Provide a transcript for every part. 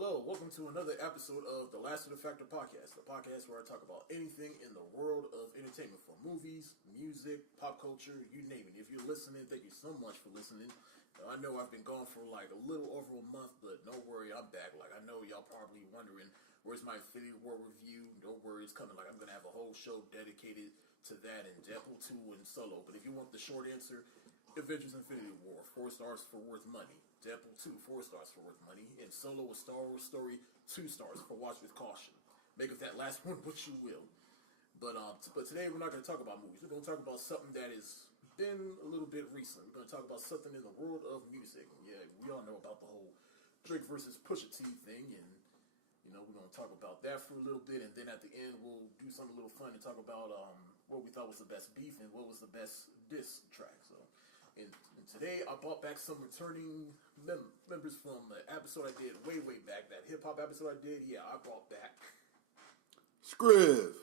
Hello, welcome to another episode of the Lassiter Factor podcast, the podcast where I talk about anything in the world of entertainment, from movies, music, pop culture, you name it. If you're listening, thank you so much for listening. I know I've been gone for like a little over a month, but don't worry, I'm back. Like, I know y'all probably wondering, where's my Infinity War review? Don't worry, it's coming. Like, I'm going to have a whole show dedicated to that and Deadpool 2 and Solo. But if you want the short answer, Avengers Infinity War, 4 stars for worth money. Deadpool 2, 4 stars for worth money. And Solo, a Star Wars story, 2 stars for watch with caution. Make of that last one what you will. But today we're not going to talk about movies. We're going to talk about something that has been a little bit recent. We're going to talk about something in the world of music. Yeah, we all know about the whole Drake versus Pusha T thing, and we're going to talk about that for a little bit, and then at the end we'll do something a little fun and talk about what we thought was the best beef and what was the best diss track. So, and today I brought back some returning members from the episode I did way back, that hip hop episode I did. Yeah, I brought back Scriv.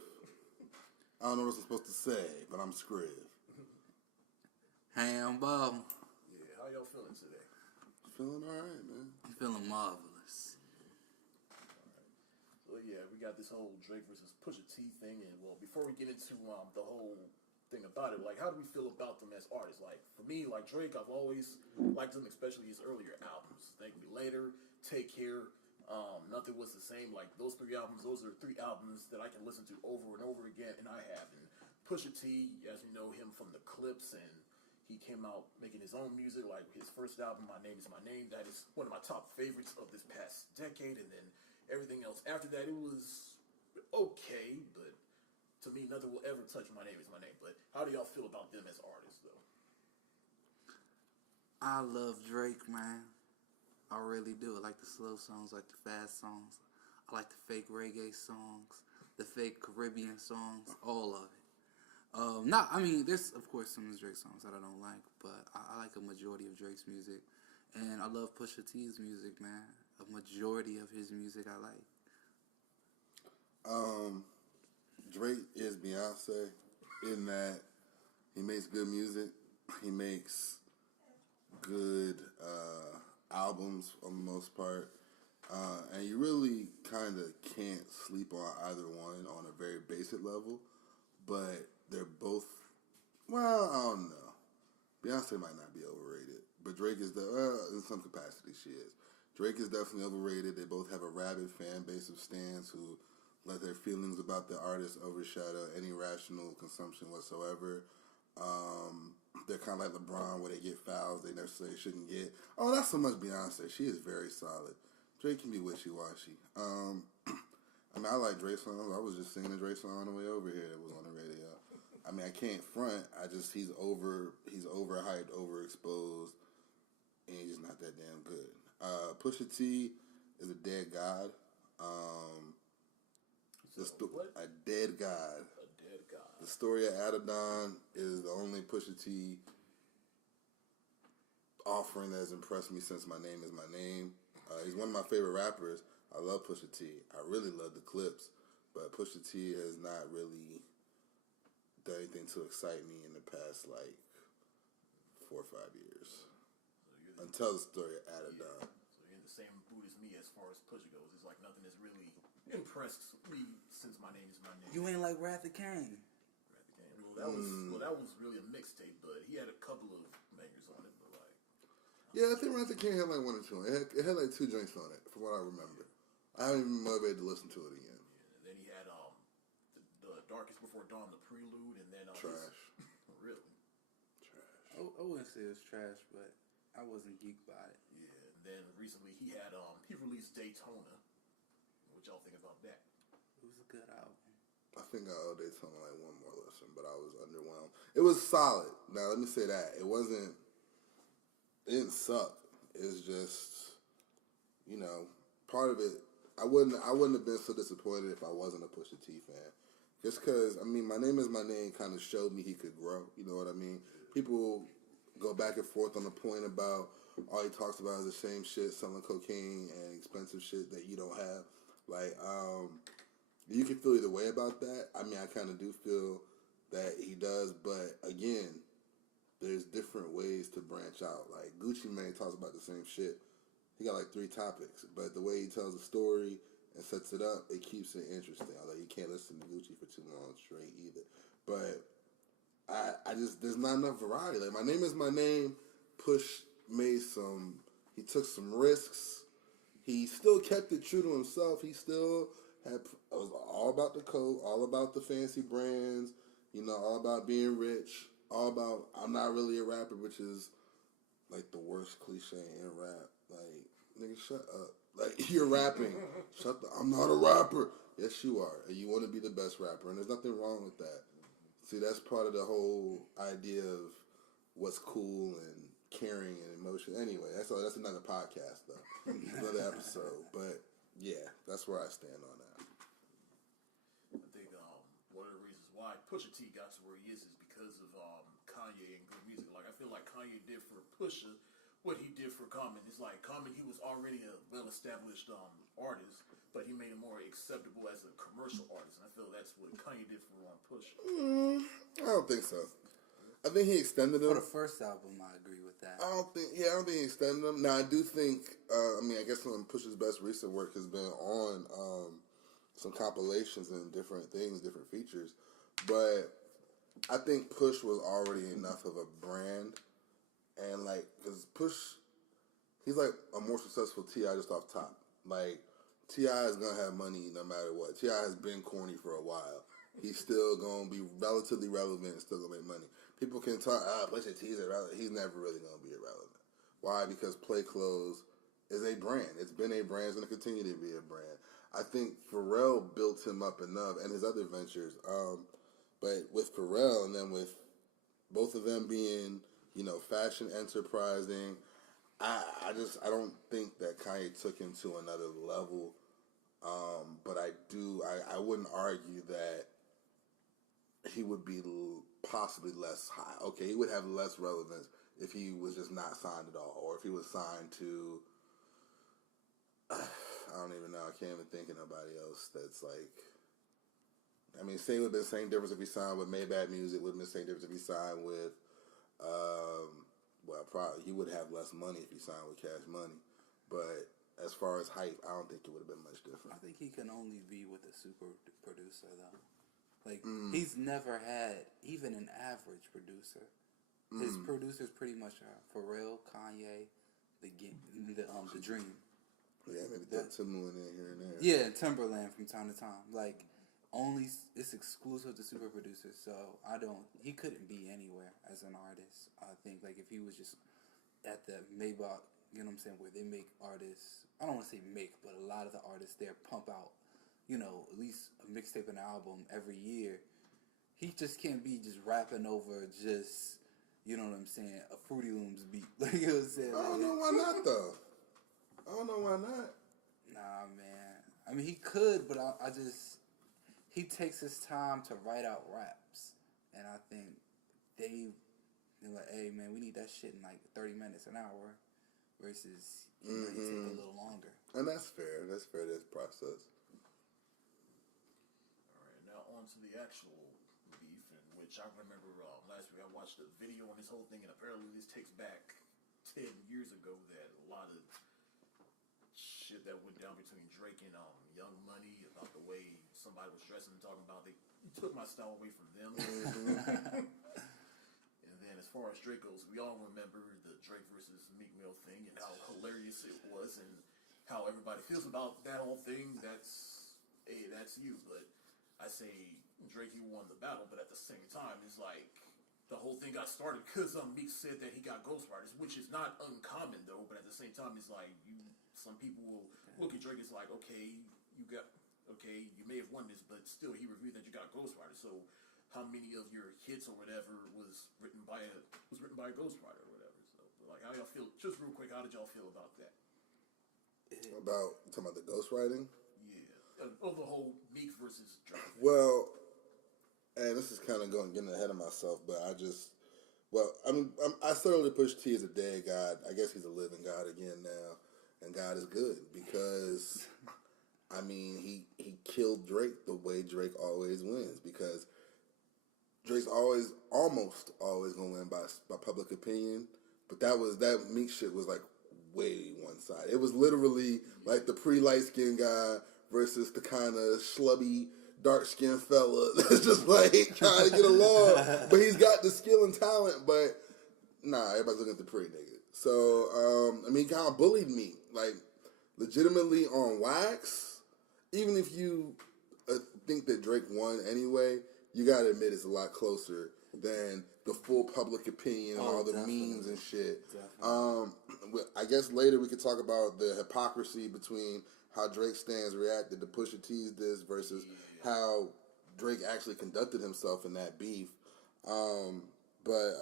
I don't know what I'm supposed to say, but I'm Scriv. Hey, I'm Bob. Yeah, how y'all feeling today? Feeling alright, man. I'm feeling marvelous. So yeah, we got this whole Drake versus Pusha T thing, and well, before we get into the whole thing about it, like, how do we feel about them as artists? Like, for me, like Drake, I've always liked him, especially his earlier albums. Thank Me Later, Take Care, Nothing Was the Same. Like, those 3 albums, those are 3 albums that I can listen to over and over again, and I have. And Pusha T, as you know him from the Clips, and he came out making his own music, like his first album, My Name Is My Name. That is one of my top favorites of this past decade, and then everything else after that, it was okay, but to me, nothing will ever touch My Name Is My Name. But how do y'all feel about them as artists, though? I love Drake, man. I really do. I like the slow songs, I like the fast songs. I like the fake reggae songs, the fake Caribbean songs, all of it. There's of course some of Drake songs that I don't like, but I like a majority of Drake's music. And I love Pusha T's music, man. A majority of his music I like. Drake is Beyonce in that he makes good music. He makes good albums for the most part. And you really kind of can't sleep on either one on a very basic level. But they're both, well, I don't know. Beyonce might not be overrated. But Drake is, in some capacity, she is. Drake is definitely overrated. They both have a rabid fan base of stans who let their feelings about the artist overshadow any rational consumption whatsoever. They're kind of like LeBron, where they get fouls they necessarily shouldn't get. Oh, not so much Beyonce. She is very solid. Drake can be wishy-washy. I like Drake songs. I was just singing a Drake song on the way over here that was on the radio. I can't front. He's overhyped, overexposed, and he's just not that damn good. Pusha T is a dead god. A dead god. A dead god. The story of Adidon is the only Pusha T offering that has impressed me since My Name Is My Name. He's one of my favorite rappers. I love Pusha T. I really love the Clips, but Pusha T has not really done anything to excite me in the past, 4 or 5 years. So until the story of Adidon. Yeah. So you're in the same boot as me as far as Pusha goes. It's like nothing has really impressed me since My Name Is My Name. You ain't like Wrath of Cain. Well, that was really a mixtape, but he had a couple of bangers on it. But yeah, I think Wrath of Cain had 1 or 2. It had 2 joints on it, from what I remember. I haven't even motivated to listen to it again. Yeah, and then he had the Darkest Before Dawn, the Prelude, and then trash. Really trash. I wouldn't say it was trash, but I wasn't geeked by it. Yeah, and then recently he had he released Daytona. What y'all think about that? It was a good album. I think I owe Daytona 1 more listen, but I was underwhelmed. It was solid. Now let me say that it didn't suck. It's just, part of it. I wouldn't have been so disappointed if I wasn't a Pusha T fan. Just because, My Name Is My Name kind of showed me he could grow. You know what I mean? People go back and forth on the point about all he talks about is the same shit, selling cocaine and expensive shit that you don't have. You can feel either way about that. I kind of do feel that he does, but again, there's different ways to branch out. Like Gucci Mane talks about the same shit he got like 3 topics, but the way he tells the story and sets it up, it keeps it interesting. Although you can't listen to Gucci for too long straight either. But I just there's not enough variety. Like My Name Is My Name, Push he took some risks. He still kept it true to himself. He still it was all about the coat, all about the fancy brands, all about being rich, all about I'm not really a rapper, which is like the worst cliche in rap. Like, nigga, shut up. Like, you're rapping. I'm not a rapper. Yes, you are. And you want to be the best rapper. And there's nothing wrong with that. See, that's part of the whole idea of what's cool and caring and emotion. Anyway, that's another podcast, though. Another episode. But, yeah, that's where I stand on that. I think one of the reasons why Pusha T got to where he is because of Kanye and good music. Like, I feel like Kanye did for Pusha what he did for Common. It's like Common, he was already a well-established artist, but he made him more acceptable as a commercial artist. And I feel that's what Kanye did for Pusha. I don't think so. I think he extended him. For the first album, I agree with that. I don't think he extended him. Now, I do think, I guess some of Pusha's best recent work has been on some compilations and different things, different features. But I think Push was already enough of a brand. And, like, because Push, he's like a more successful T.I. just off top. Like, T.I. is going to have money no matter what. T.I. has been corny for a while. He's still going to be relatively relevant and still going to make money. People can talk, Pusha T's irrelevant. He's never really going to be irrelevant. Why? Because Play Clothes is a brand. It's been a brand. It's going to continue to be a brand. I think Pharrell built him up enough and his other ventures. But with Pharrell and then with both of them being, fashion enterprising, I don't think that Kanye took him to another level. But I wouldn't argue that he would be possibly less high. Okay, he would have less relevance if he was just not signed at all, or if he was signed to, I don't even know, I can't even think of nobody else that's like, same would have been the same difference if he signed with Maybach Music, would have been the same difference if he signed with, probably he would have less money if he signed with Cash Money, but as far as hype, I don't think it would have been much different. I think he can only be with a super producer, though. Like, he's never had even an average producer. His producers pretty much are Pharrell, Kanye, the Dream. Yeah, maybe that Timbaland in here and there. Yeah, Timberland from time to time. Like, only it's exclusive to super producers. So he couldn't be anywhere as an artist. I think like if he was just at the Maybach, you know what I'm saying, where they make artists. I don't want to say make, but a lot of the artists there pump out, at least a mixtape and an album every year. He just can't be just rapping over just, you know what I'm saying, a Fruity Looms beat. Like, you know what I'm saying? I don't know why not, though. I don't know why not. Nah, man. He could, but he takes his time to write out raps. And I think they're like, hey, man, we need that shit in like 30 minutes, an hour, versus, he take a little longer. And that's fair. That's fair, this process. All right, now on to the actual beef, in which I remember last week I watched a video on this whole thing, and apparently this takes back 10 years ago that a lot of shit that went down between Drake and Young Money about the way somebody was dressing and talking about he took my style away from them. And then as far as Drake goes, we all remember the Drake versus Meek Mill thing and how hilarious it was and how everybody feels about that whole thing. That's you. But I say Drake, he won the battle, but at the same time, it's like the whole thing got started because Meek said that he got ghostwriters, which is not uncommon though. But at the same time, it's like some people will look at Drake as like, okay, you may have won this, but still, he reviewed that you got ghostwriters. So, how many of your hits or whatever was written by a ghostwriter or whatever? So, like, how y'all feel? Just real quick, how did y'all feel about that? Talking about the ghostwriting? Yeah, of the whole Meek versus Drake. Well, and this is kind of getting ahead of myself, but I certainly Push T as a dead God. I guess he's a living God again now, and God is good because, he killed Drake the way Drake always wins, because Drake's almost always gonna win by public opinion, but that Meek shit was like way one side. It was literally like the pre-light skinned guy versus the kind of schlubby dark skinned fella that's just like trying to get along, but he's got the skill and talent. But nah, everybody's looking at the pretty nigga. So I mean, he kind of bullied me, like legitimately on wax. Even if you think that Drake won anyway, you gotta admit it's a lot closer than the full public opinion and all the memes and shit. I guess later we could talk about the hypocrisy between how Drake stands reacted to Pusha T's diss versus how Drake actually conducted himself in that beef. But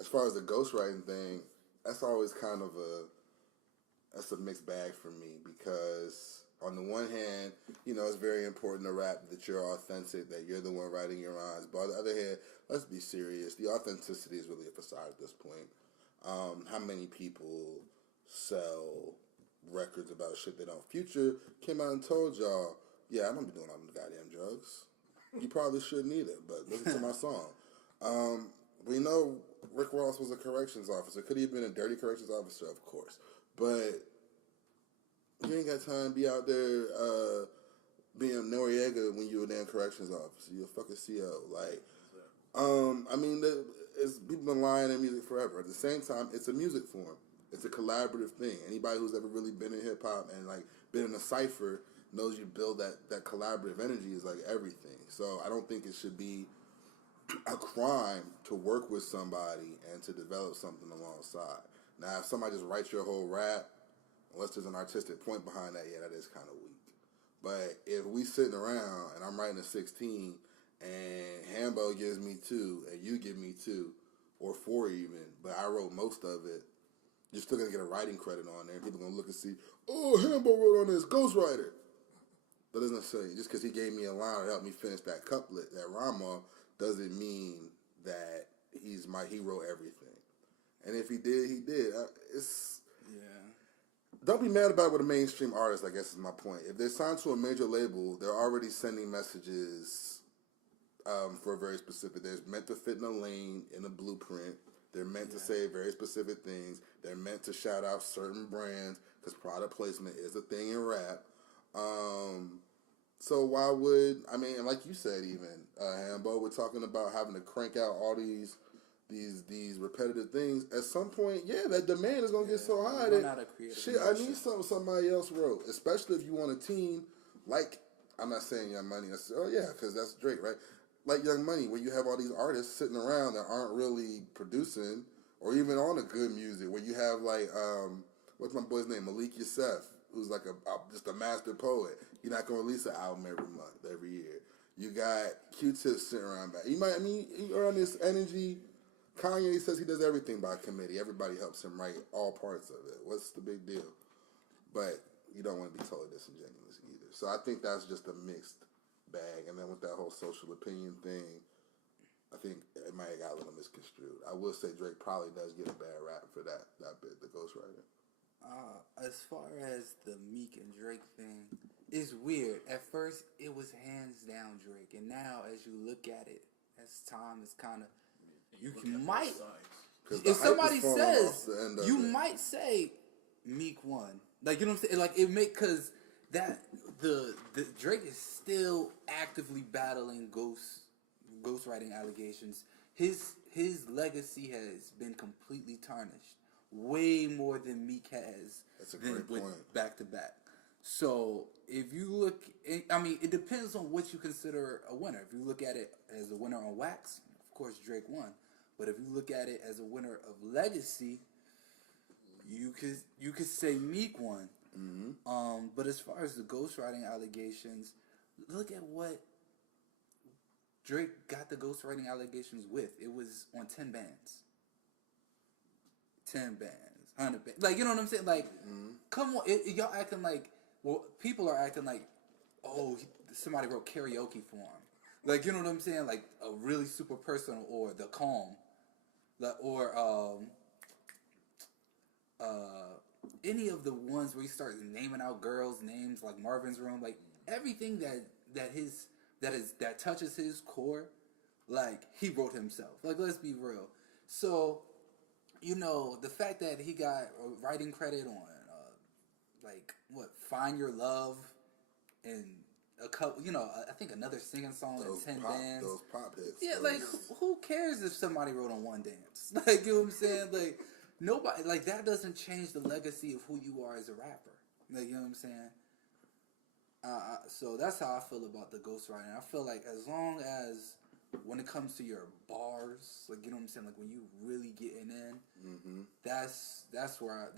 as far as the ghostwriting thing, that's always kind of a mixed bag for me, because on the one hand, you know, it's very important to rap that you're authentic, that you're the one writing your rhymes. But on the other hand, let's be serious. The authenticity is really a facade at this point. How many people sell records about shit they don't? Future came out and told y'all, yeah, I don't be doing all them goddamn drugs. You probably shouldn't either, but listen to my song. We know Rick Ross was a corrections officer. Could he have been a dirty corrections officer? Of course. But you ain't got time to be out there being Noriega when you're a damn corrections officer. You're a fucking CO. Like, I mean, people been lying in music forever. At the same time, it's a music form. It's a collaborative thing. Anybody who's ever really been in hip hop and like been in a cipher knows you build that collaborative energy is like everything. So I don't think it should be a crime to work with somebody and to develop something alongside. Now, if somebody just writes your whole rap, unless there's an artistic point behind that, yeah, that is kind of weak. But if we sitting around and I'm writing a 16 and Hambo gives me 2 and you give me 2 or 4 even, but I wrote most of it, you're still going to get a writing credit on there. People going to look and see, oh, Hambo wrote on this, ghostwriter. That doesn't necessarily, just because he gave me a line to help me finish that couplet, that rhyme off, doesn't mean that he wrote everything. And if he did, he did. Don't be mad about it with a mainstream artist, I guess is my point. If they're signed to a major label, they're already sending messages for a very specific. They're meant to fit in a lane, in a blueprint. They're meant to say very specific things. They're meant to shout out certain brands, because product placement is a thing in rap. So why would, I mean, and like you said even, Hambo, we're talking about having to crank out all these repetitive things. At some point, that demand is going to get so high that, shit, I need something somebody else wrote. Especially if you want a team like, I'm not saying Young Money, because that's Drake, right? Like Young Money, where you have all these artists sitting around that aren't really producing or even on the good music, where you have like, what's my boy's name? Malik Youssef, who's like just a master poet. You're not going to release an album every month, every year. You got Q-Tip sitting around back. You're on this energy. Kanye says he does everything by committee. Everybody helps him write all parts of it. What's the big deal? But you don't want to be totally disingenuous either. So I think that's just a mixed bag. And then with that whole social opinion thing, I think it might have got a little misconstrued. I will say Drake probably does get a bad rap for that bit, the ghostwriter. As far as the Meek and Drake thing, it's weird. At first, it was hands down Drake, and now as you look at it, as time is kind of, you might, if somebody says, you might say Meek won. Like, you know what I'm saying? Like, it make, because that, the Drake is still actively battling ghostwriting allegations. His legacy has been completely tarnished, way more than Meek has. That's a great point. Back to back. So if you look, I mean, it depends on what you consider a winner. If you look at it as a winner on wax, of course Drake won. But if you look at it as a winner of legacy, you could say Meek won. Mm-hmm. But as far as the ghostwriting allegations, look at what Drake got the ghostwriting allegations with. It was on 10 bands. 10 bands. 100 bands. Like, you know what I'm saying? Like, come on. Y'all acting like, well, people are acting like, oh, somebody wrote karaoke for him. Like, you know what I'm saying? Like, a really super personal, or The Calm. Or, any of the ones where he starts naming out girls' names, like Marvin's Room. Like, everything that touches his core, like, he wrote himself. Like, let's be real. So, you know, the fact that he got a writing credit on, Find Your Love, and a couple, you know, I think another singing song and 10 bands. Those pop hits. Yeah, like, who cares if somebody wrote on One Dance? Like, you know what I'm saying? Like, nobody, like, that doesn't change the legacy of who you are as a rapper. Like, you know what I'm saying? So that's how I feel about the ghostwriting. I feel like as long as, when it comes to your bars, like, you know what I'm saying, like when you really getting in, that's where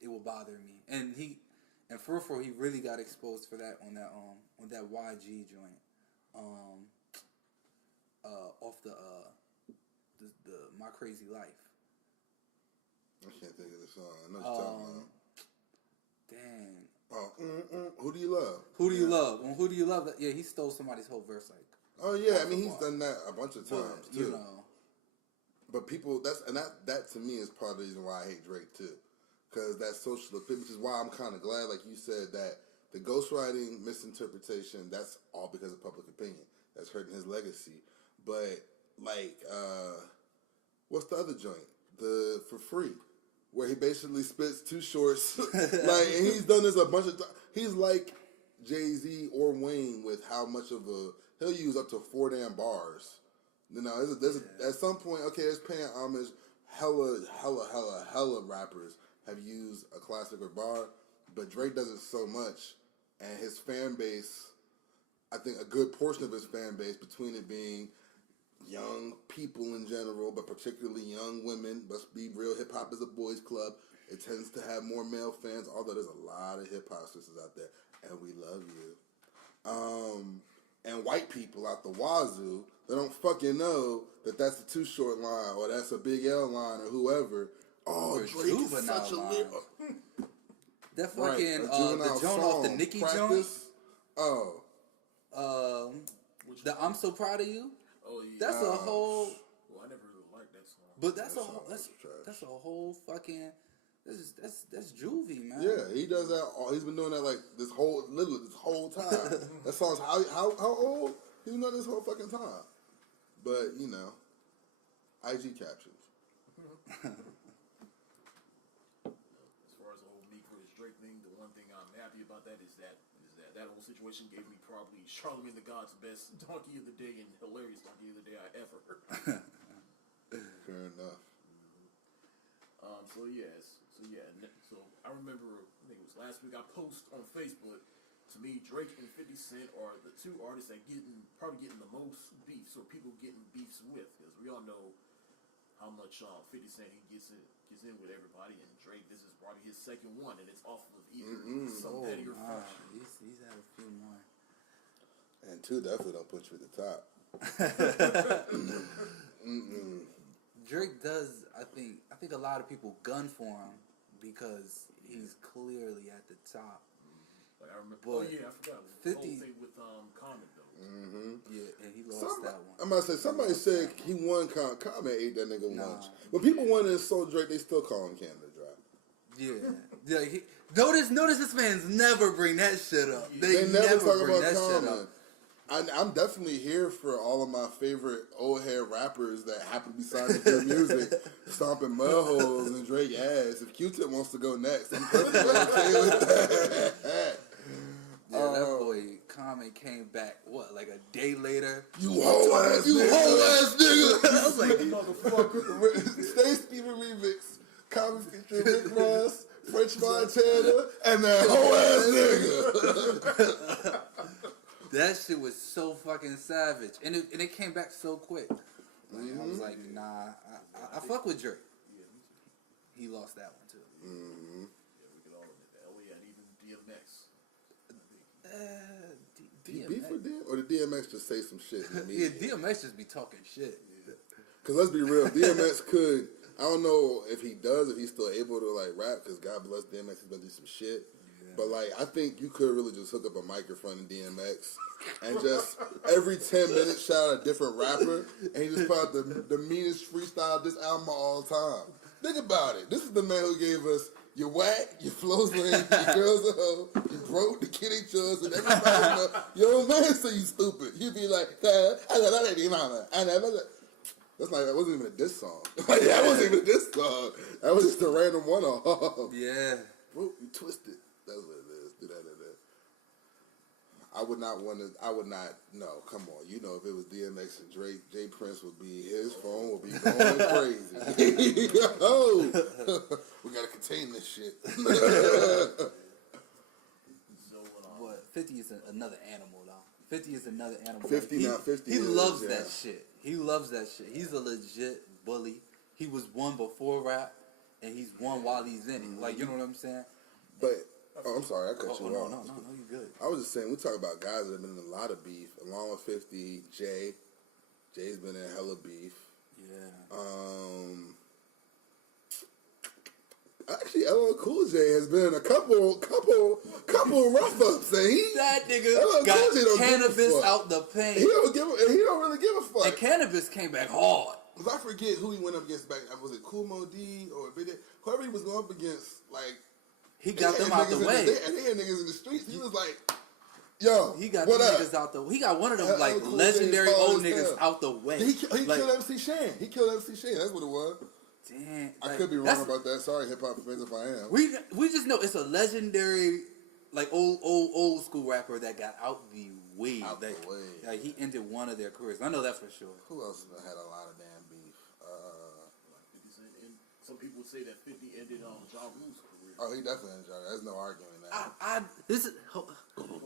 it will bother me. And for real, he really got exposed for that on that YG joint, off the My Crazy Life. I can't think of the song. I know what you're talking about. Dang. Who do you love? Who do you love? On Who Do You Love? Yeah, he stole somebody's whole verse, like. Oh yeah, I mean he's done that a bunch of times too. You know. But people, that to me is part of the reason why I hate Drake too, because that social appeal, which is why I'm kind of glad, like you said, that the ghostwriting misinterpretation, that's all because of public opinion. That's hurting his legacy. But like, what's the other joint? The For Free, where he basically spits Too Shorts, like, and he's done this a bunch of times. He's like Jay-Z or Wayne with how much of he'll use up to 4 damn bars. You know, at some point, okay, it's paying homage. Hella rappers have used a classic or bar, but Drake does it so much, and his fan base, I think a good portion of his fan base, between it being young people in general, but particularly young women, let's be real, hip-hop is a boys' club. It tends to have more male fans, although there's a lot of hip-hop sisters out there, and we love you. And white people out the wazoo, they don't fucking know that that's a Too Short line, or that's a Big L line, or whoever. Oh, Or Drake is such a line. That fucking, right, the joint off the Nicki joint. Oh. The I'm So Proud of You. Oh, yeah. That's a whole... Well, I never really liked that song. But that's a whole fucking... That's juvie, man. Yeah, he does that. He's been doing that like this whole time. That song's how old? He's been doing this whole fucking time. But you know, IG captions. As far as the whole Meek versus Drake thing, the one thing I'm happy about that is that whole situation gave me probably Charlamagne the God's best donkey of the day and hilarious donkey of the day I ever heard. Fair enough. So I remember, I think it was last week, I posted on Facebook, to me, Drake and 50 Cent are the two artists that probably getting the most beefs, or people getting beefs with, because we all know how much 50 Cent he gets in with everybody, and Drake, this is probably his second one, and it's off of either some petty or fresh. He's had a few more. And 2 definitely don't put you at the top. Drake does, I think a lot of people gun for him because he's clearly at the top. Like I remember, but I forgot. 50, the whole thing with Common though. Yeah, and he lost that one. I'm about to say, somebody said he won Common ate that nigga lunch. When people want to insult Drake, they still call him Canada Dry. Yeah. Notice this man's never bring that shit up. They never talk bring about that Common. shit up. I'm definitely here for all of my favorite old head rappers that happen to be signed to good music, stomping mud holes and Drake ass. If Q-Tip wants to go next, I'm perfectly okay with that. That boy Common came back, like a day later? You whole ass nigga. I was like, motherfucker. Stay Steven remix. Common featuring Rick Ross, French Montana, and that whole ass nigga. That shit was so fucking savage, and it came back so quick. Like, I was like, nah, I fuck with Drake. Yeah, me too. He lost that one too. Yeah, we could all admit that. Oh yeah, and even DMX. He beef with DM, or did DMX just say some shit? Yeah, DMX just be talking shit. Because let's be real, DMX could. I don't know if he does, if he's still able to like rap. Because God bless DMX, he's been through some shit. But like, I think you could really just hook up a microphone in DMX and just every 10 minutes shout out a different rapper, and he just put out the meanest freestyle this album of all time. Think about it. This is the man who gave us your whack, your flows lame, your girls a hoe, you broke, the kid ain't yours, and everybody know your old man say you stupid. You be like, I never. That wasn't even a diss song. That wasn't even a diss song. That was just a random one-off. Yeah. Whoop, you twisted. That's what it is. Do that. I would not want to. I would not. No, come on. You know, if it was DMX and Drake, Jay Prince would be. His phone would be going crazy. Yo, we gotta contain this shit. What? 50 is another animal, though. 50 is another animal. 50 now. 50. He loves that shit. He loves that shit. He's a legit bully. He was one before rap, and he's one while he's in it. Like, you know what I'm saying? But I'm sorry, I cut you off. No, you good. I was just saying, we talk about guys that have been in a lot of beef, along with 50. Jay's been in hella beef. Yeah. Actually, LL Cool J has been in a couple rough ups, and that nigga got cannabis out the paint. He don't really give a fuck. And cannabis came back hard. Cause I forget who he went up against back. Was it Kool Mo D or Big Daddy? Whoever he was going up against, like he got them out the way. And he had niggas in the streets. He was like, "Yo, he got them niggas out the. He got one of them like legendary old niggas out the way. He killed MC Shane. That's what it was. Damn, I could be wrong about that. Sorry, hip hop fans, if I am. We just know it's a legendary, like old school rapper that got out the way. Like he ended one of their careers. I know that for sure. Who else had a lot of damn beef? Some people say that 50 ended on Ja Rule's career. Oh, he definitely ended Ja. There's no arguing that.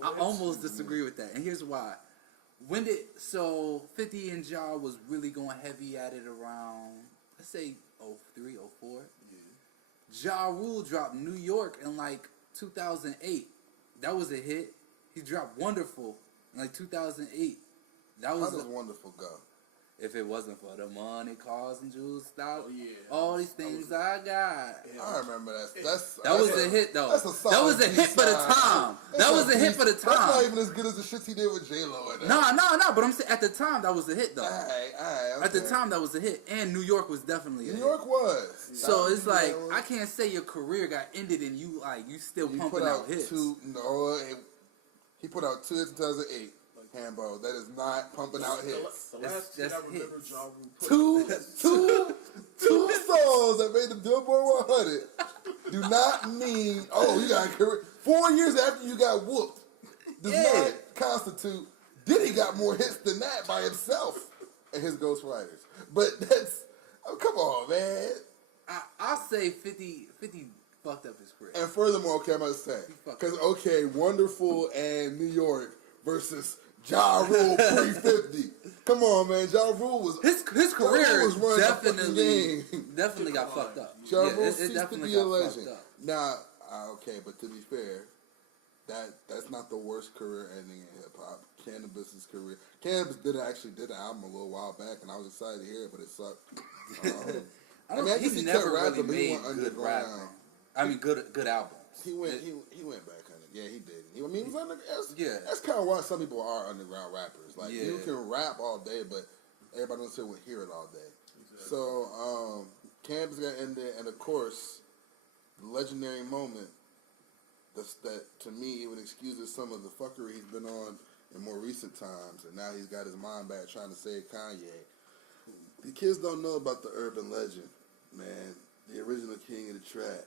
I almost disagree with that, and here's why. When did 50 and Ja was really going heavy at it around, let's say 03, 04? Yeah. Ja Rule dropped New York in like 2008. That was a hit. He dropped Wonderful in like 2008. How does Wonderful go? If it wasn't for the money, cars, and jewels, stop. Oh, yeah. All these things I got. I remember that. That was a hit, though. That's a solid. That was a hit for the time. That was a hit for the time. That's not even as good as the shit he did with J-Lo. No. But I'm saying at the time that was a hit, though. All right. Okay. At the time that was a hit, and New York was definitely a hit. New York was. So it's like I can't say your career got ended and you still pumping out hits. He put out 2 in 2008. Hambo, that is not pumping out hits. The last hit I remember Ja Rule two songs that made the Billboard 100 do not mean, you got a career. 4 years after you got whooped does not constitute Diddy got more hits than that by himself and his ghostwriters. But that's, come on, man. I'll say 50 fucked up his career. And furthermore, I'm going to say, because, Wonderful and New York versus Ja Rule pre-50. Come on, man. Ja Rule was... His career was definitely got fucked up. Ja Rule ceased to be a legend. Now, but to be fair, that's not the worst career ending in hip-hop. Cannabis's career. Cannabis did an album a little while back, and I was excited to hear it, but it sucked. I guess he never really made good rapping. I mean, good albums. He went back on it. Yeah, he did. He was underground. That's kind of why some people are underground rappers. Like, you can rap all day, but everybody don't will hear it all day. Exactly. So, Cannabis got ended, and of course, the legendary moment that to me, it would excuse some of the fuckery he's been on in more recent times, and now he's got his mind back trying to save Kanye. The kids don't know about the urban legend, man. The original king of the trap.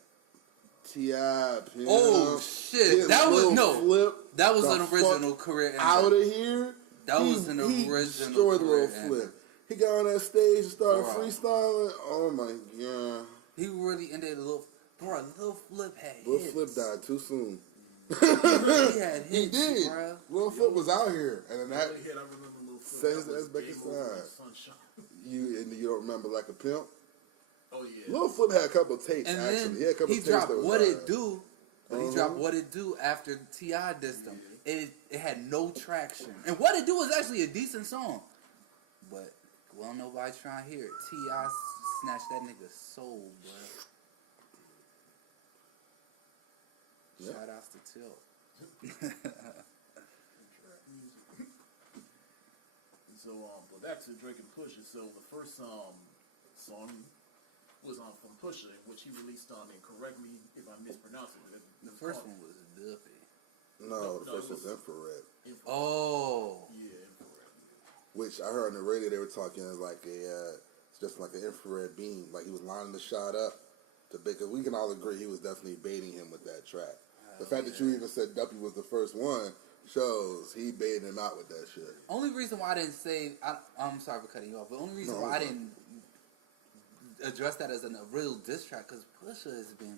T.I. Oh shit! That was an original career ender. Out of here. That was an original destroyed career Lil Flip. He got on that stage and started freestyling. Oh my god! He really ended Lil Flip had hits. Lil Flip died too soon. He had hits. He did. Bro. Lil Flip was out here, and then that hit, I remember Lil Flip. set his ass back aside. You don't remember Like a Pimp? Oh yeah. Lil Flip had a couple of tapes. And actually, then he dropped What It Do. But Uh-huh. he dropped What It Do after T.I. dissed him. It had no traction. And What It Do was actually a decent song. But, well, nobody trying to hear it. T.I. snatched that nigga's soul, bro. Yep. Shout outs to Tilt. So, but back to Drake and Pusha. So, the first song was from Pusha, which he released on, and correct me if I mispronounce it. The first one was Duffy. No, the first was Infrared. Oh. Yeah, Infrared. Which I heard on the radio they were talking like a just like an infrared beam. Like he was lining the shot up to because we can all agree he was definitely baiting him with that track. The fact that you even said Duppy was the first one shows he baited him out with that shit. Only reason why I didn't say I'm sorry for cutting you off, but only reason why I didn't address that as a real diss track because Pusha has been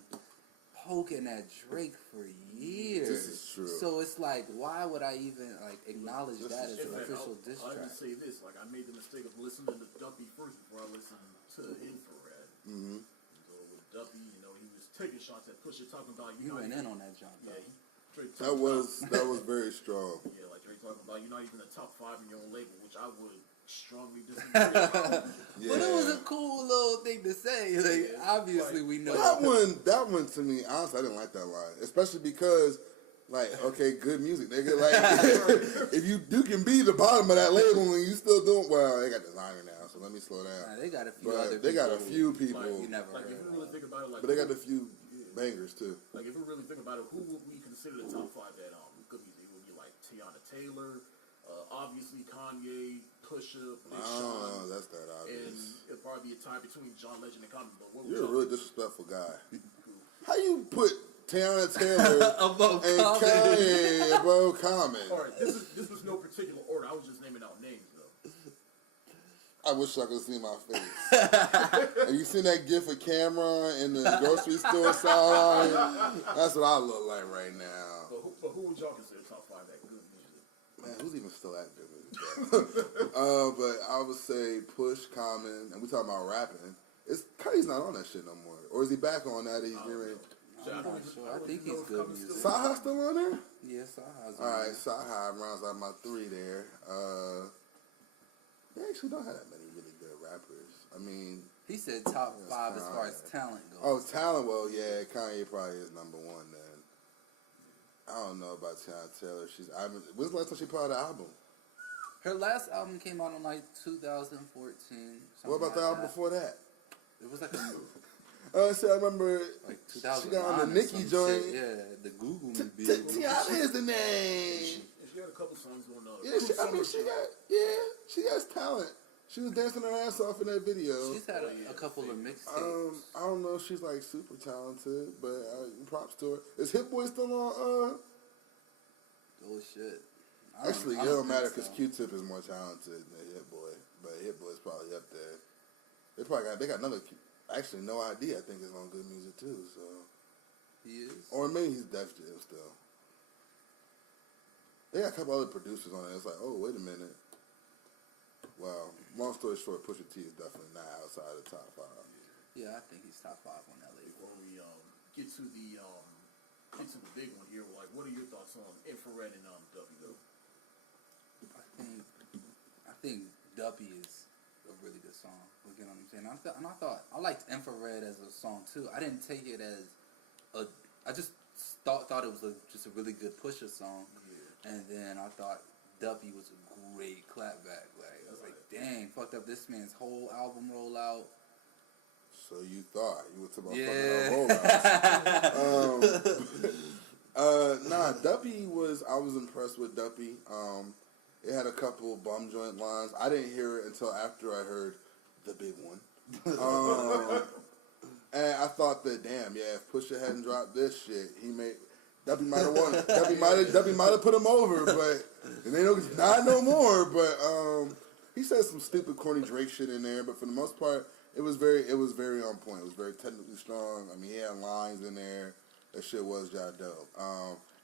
poking at Drake for years. This is true. So it's like, why would I even like acknowledge that as an official diss track? I'll just say this: like I made the mistake of listening to Duppy first before I listened to Infrared. Mm-hmm. So with Duppy, you know, he was taking shots at Pusha, talking about you went in on that, John. Yeah, Drake that was very strong. Yeah, like Drake talking about you're not even the top 5 in your own label, which I would strongly disagree. But it was a cool little thing to say. Like, obviously, we know that one to me. Honestly, I didn't like that line, especially because, like, okay, good music, nigga. Like, if you can be the bottom of that label and you still doing well, they got designer now, so let me slow down. Nah, they got a few but other. They got a few people. Like, you never like if you really think about it, like, but they got a few bangers too. Like if we really think about it, who would we consider the top 5 that good music? It would be like Tiana Taylor, obviously Kanye, Pusha, Big Sean. That's that obvious. And it'd probably be a tie between John Legend and Common. But what You're a really disrespectful guy. How you put Tiana Taylor above and Kanye above Common? Alright, this was no particular order. I was just naming out names though. I wish I could see my face. Have you seen that gif of Cameron in the grocery store sign? That's what I look like right now. But who would y'all consider top 5 that good music? Man, who's even still at good music? But I would say Push, Common, and we talking about rapping. Cuddy's not on that shit no more. Or is he back on that? He's getting I'm not sure. I think he's good music. Saha still on there? Yeah, Saha's on Alright, Saha rounds out my 3 there. They actually don't have that many really good rappers. I mean, he said top 5 as far as talent goes. Oh, talent? Well, yeah, Kanye probably is number 1 then. I don't know about Tiana Taylor. When's the last time she put out an album? Her last album came out in like 2014. What about the album before that? It was like a I remember like she got 2009 on the Nicki joint. Shit. Yeah, the Google Me beat. Tiana is the name. She had a couple songs on She has talent. She was dancing her ass off in that video. She's had a couple of mixtapes. I don't know if she's like super talented, but props to her. Is Hit Boy still on? Oh shit. Actually, it don't matter because Q-Tip is more talented than Hit Boy, but Hit Boy's probably up there. They got another. Actually, No ID I think is on good music too. So he is, or maybe he's Def Jam still. They got a couple other producers on it. It's like, oh wait a minute. Well, long story short, Pusha T is definitely not outside the top 5. Yeah, I think he's top 5 on that label. Before we get to the big one here, like, what are your thoughts on Infrared and W? I think Duppy is a really good song. You know what I'm saying? I liked Infrared as a song too. I didn't take it as I just thought it was just a really good Pusha song. Yeah. And then I thought Duppy was a great clapback. Like I was like, dang, fucked up this man's whole album rollout. So you thought you were talking about fucking rollouts. Nah, Duppy I was impressed with Duppy. It had a couple bum joint lines. I didn't hear it until after I heard the big one. And I thought that, damn, yeah, if Pusha hadn't dropped this shit, Duppy might have won. Duppy might have put him over, but and they don't not no more. But he said some stupid, corny Drake shit in there. But for the most part, it was very on point. It was very technically strong. I mean, he had lines in there. That shit was dope.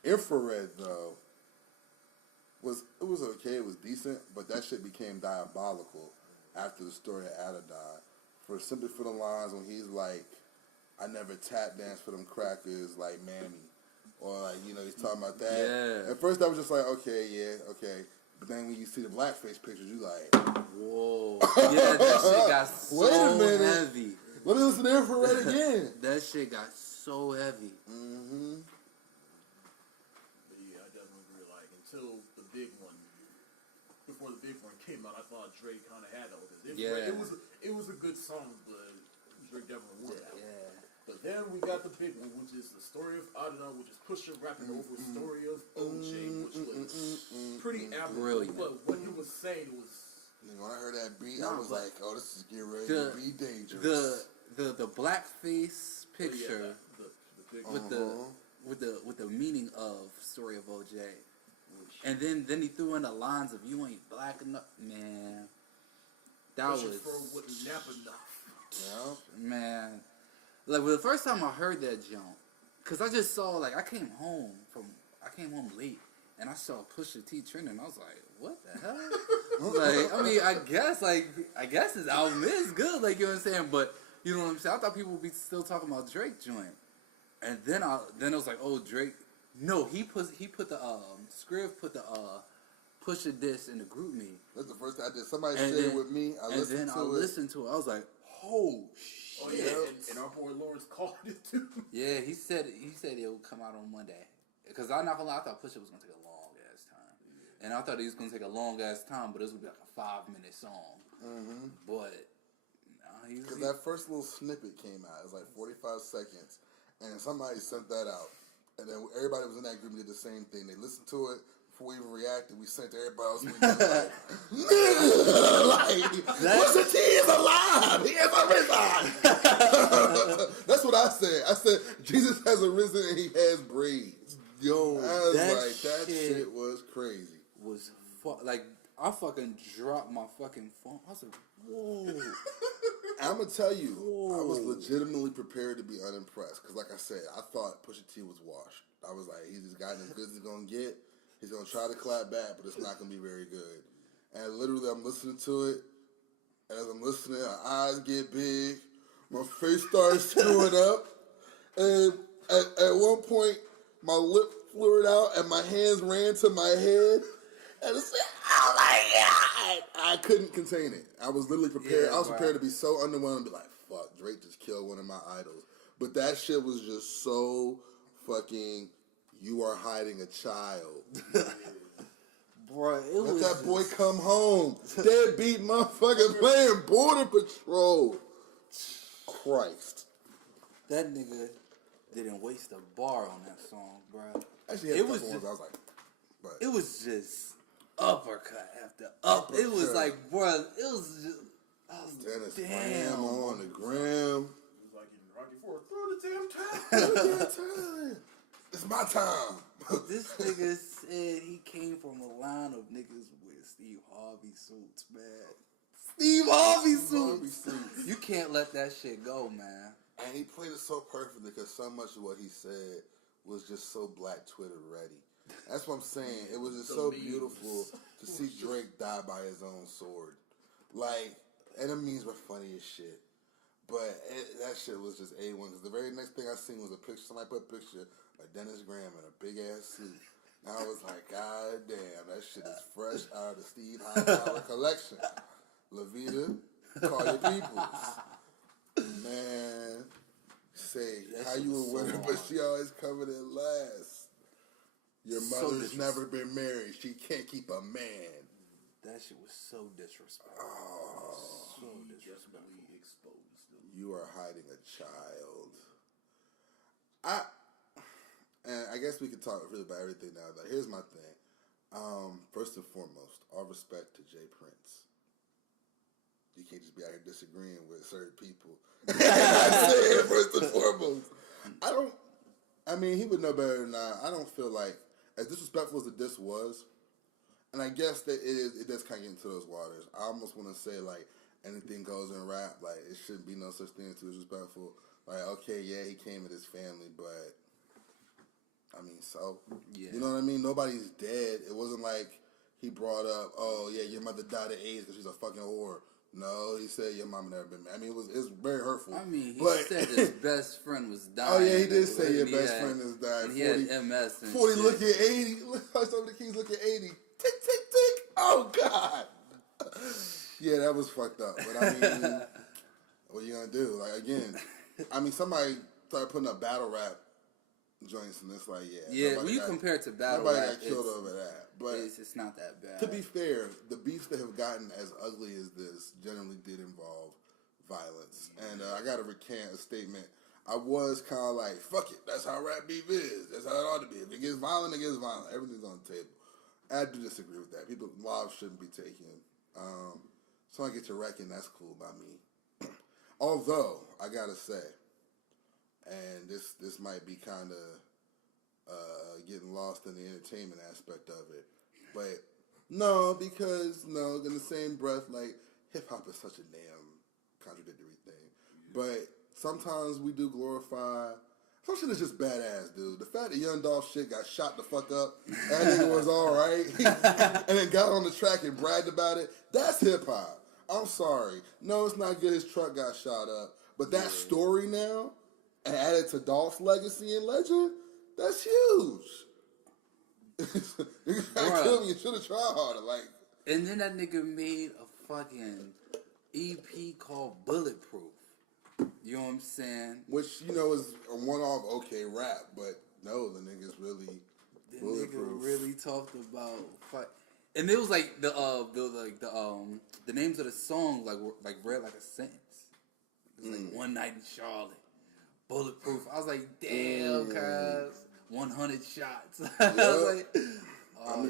Infrared though was okay. It was decent, but that shit became diabolical after the story of Ada died. Simply for the lines when he's like, "I never tap dance for them crackers like Mammy." Or like, he's talking about that. Yeah. At first I was just like, okay. But then when you see the blackface pictures, you like, whoa. Yeah, that shit got so wait a minute. heavy. Let me listen to Infrared again. That shit got so heavy. Mm-hmm. But yeah, I definitely agree. Like, until before the big one came out, I thought Drake kind of had it. It was a good song, but Drake definitely won that. Yeah. But then we got the big one, which is the story of Adana, which is Pusha rapping over a story of OJ, which was pretty average. Brilliant. But what he was saying was When I heard that beat, I Nah, was but like, "Oh, this is getting ready to be dangerous." The blackface picture with the meaning of Story of OJ, and then he threw in the lines of "You ain't black enough," man. That was wasn't nap enough. Yeah. Man. Like the first time I heard that jump, cause I just saw I came home late and I saw Pusha T trending. I was like, what the hell? I mean, I guess his album is good. You know what I'm saying? But you know what I'm saying? I thought people would be still talking about Drake joint, and then it was like, oh, Drake. No, he put the Scriv put the Pusha diss in the group me. That's the first time I did. Somebody said it with me. I listened to it. I was like, oh shit. Oh yeah, and our boy Lawrence called it too. Yeah, he said it would come out on Monday. Because I'm not gonna lie, I thought Pusha was gonna take a long ass time, and I thought he was gonna take a long ass time, but it was gonna be like a 5-minute song. Mm-hmm. But because that first little snippet came out, it was like 45 seconds, and somebody sent that out, and then everybody was in that group and did the same thing. They listened to it. Before we even reacted, we sent to everybody else. We Pusha T is alive. He has arisen. That's what I said. I said Jesus has arisen and he has braids. Yo, that shit was crazy. I fucking dropped my fucking phone. I was like, whoa. I'm gonna tell you, I was legitimately prepared to be unimpressed because, like I said, I thought Pusha T was washed. I was like, he's just gotten as good as he's gonna get. He's going to try to clap back, but it's not going to be very good. And literally, I'm listening to it. As I'm listening, my eyes get big. My face starts screwing up. And at one point, my lip flew out and my hands ran to my head. And I said, oh my God! I couldn't contain it. I was literally prepared. Yeah, I was prepared to be so underwhelmed and be like, fuck, Drake just killed one of my idols. But that shit was just so fucking... You are hiding a child. Bro, Let that boy come home. Deadbeat motherfucker playing Border Patrol. Christ. That nigga didn't waste a bar on that song, bro. Actually, it was just, I was like, but. It was just uppercut after uppercut. It was like, bro, it was just. Dennis Graham on the gram. It was like getting Rocky IV. Throw the damn time. It's my time. This nigga said he came from a line of niggas with Steve Harvey suits, man. Steve Harvey suits. You can't let that shit go, man. And he played it so perfectly because so much of what he said was just so Black Twitter ready. That's what I'm saying. It was just so beautiful to see Drake die by his own sword. Enemies were funny as shit. But that shit was just A1. Because the very next thing I seen was a picture. Somebody put a picture of Dennis Graham in a big ass suit. And I was like, God damn, that shit is fresh out of the Steve Hightower collection. Lavita, call your peoples. Man, say how you a winner, but she always covered it last. Your mother's never been married. She can't keep a man. That shit was so disrespectful. Oh, so disrespectful. You are hiding a child. And I guess we could talk really about everything now. But here's my thing. First and foremost, all respect to Jay Prince. You can't just be out here disagreeing with certain people. First and foremost. He would know better than I don't feel like, as disrespectful as the diss was, and I guess that it does kind of get into those waters. I almost want to say, anything goes in rap, it shouldn't be no such thing as disrespectful. Okay, yeah, he came with his family, but, so. Yeah. You know what I mean? Nobody's dead. It wasn't like he brought up, oh, yeah, your mother died of AIDS because she's a fucking whore. No, he said your mama never been married. It was very hurtful. He said his best friend was dying. Oh, yeah, he did say your best friend is dying. He had MS and 40 shit. Look at 80. Look how some of the kids look at 80. Tick, tick, tick. Oh, God. Yeah, that was fucked up. But what are you gonna do? Again, somebody started putting up battle rap joints, and it's when you compare it to battle nobody rap, got killed over that. But it's not that bad. To be fair, the beefs that have gotten as ugly as this generally did involve violence. And I got to recant a statement. I was kind of like, fuck it, that's how rap beef is. That's how it ought to be. If it gets violent, it gets violent. Everything's on the table. I do disagree with that. People's lives shouldn't be taken. So I get to reckon, that's cool by me. Although, I gotta say, and this might be kind of getting lost in the entertainment aspect of it, but no, because in the same breath, like, hip-hop is such a damn contradictory thing. But sometimes we do glorify... Some shit is just badass, dude. The fact that Young Dolph shit got shot the fuck up, that nigga was alright, and then got on the track and bragged about it, that's hip-hop. I'm sorry. No, it's not good his truck got shot up. But that story now, and added to Dolph's legacy and legend, that's huge. You gotta kill me, you should have tried harder. Like, and then that nigga made a fucking EP called Bulletproof. You know what I'm saying? Which, is a one-off okay rap, but no, the nigga's really bulletproof. Nigga really talked about and it was like the names of the songs like read like a sentence. It was like One Night in Charlotte, Bulletproof. I was like, damn, cuz 100 shots. I was like,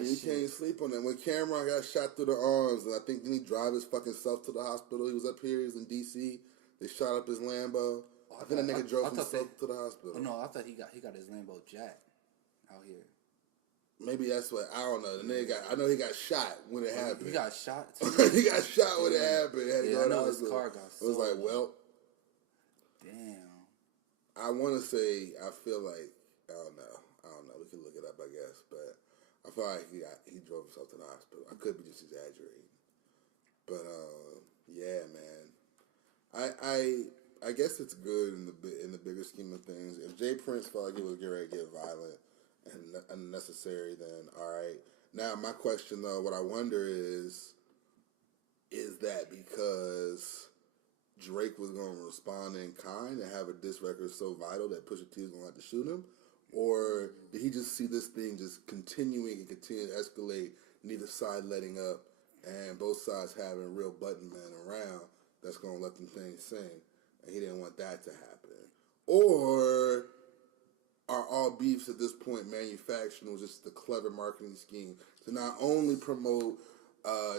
you can't sleep on that. When Cameron got shot through the arms, and I think didn't he drive his fucking self to the hospital? He was up here. He was in D.C. They shot up his Lambo. I think that nigga drove himself to the hospital. Oh, no, I thought he got his Lambo jacked out here. Maybe that's what, I don't know. The nigga I know he got shot when it happened. He got shot? He got shot when it happened. I know his car got stolen. It was like, well. Damn. I want to say, I feel like, I don't know. We can look it up, I guess. But I feel like he drove himself to the hospital. I could be just exaggerating. But, yeah, man. I guess it's good in the bigger scheme of things. If Jay Prince felt like it was getting ready to get violent and unnecessary, then all right. Now my question though, what I wonder is that because Drake was going to respond in kind and have a diss record so vital that Pusha T was going to have to shoot him, or did he just see this thing just continuing and continue to escalate, neither side letting up, and both sides having real button men around that's going to let them things sing, and he didn't want that to happen? Or are all beefs at this point manufactured? Was just a clever marketing scheme to not only promote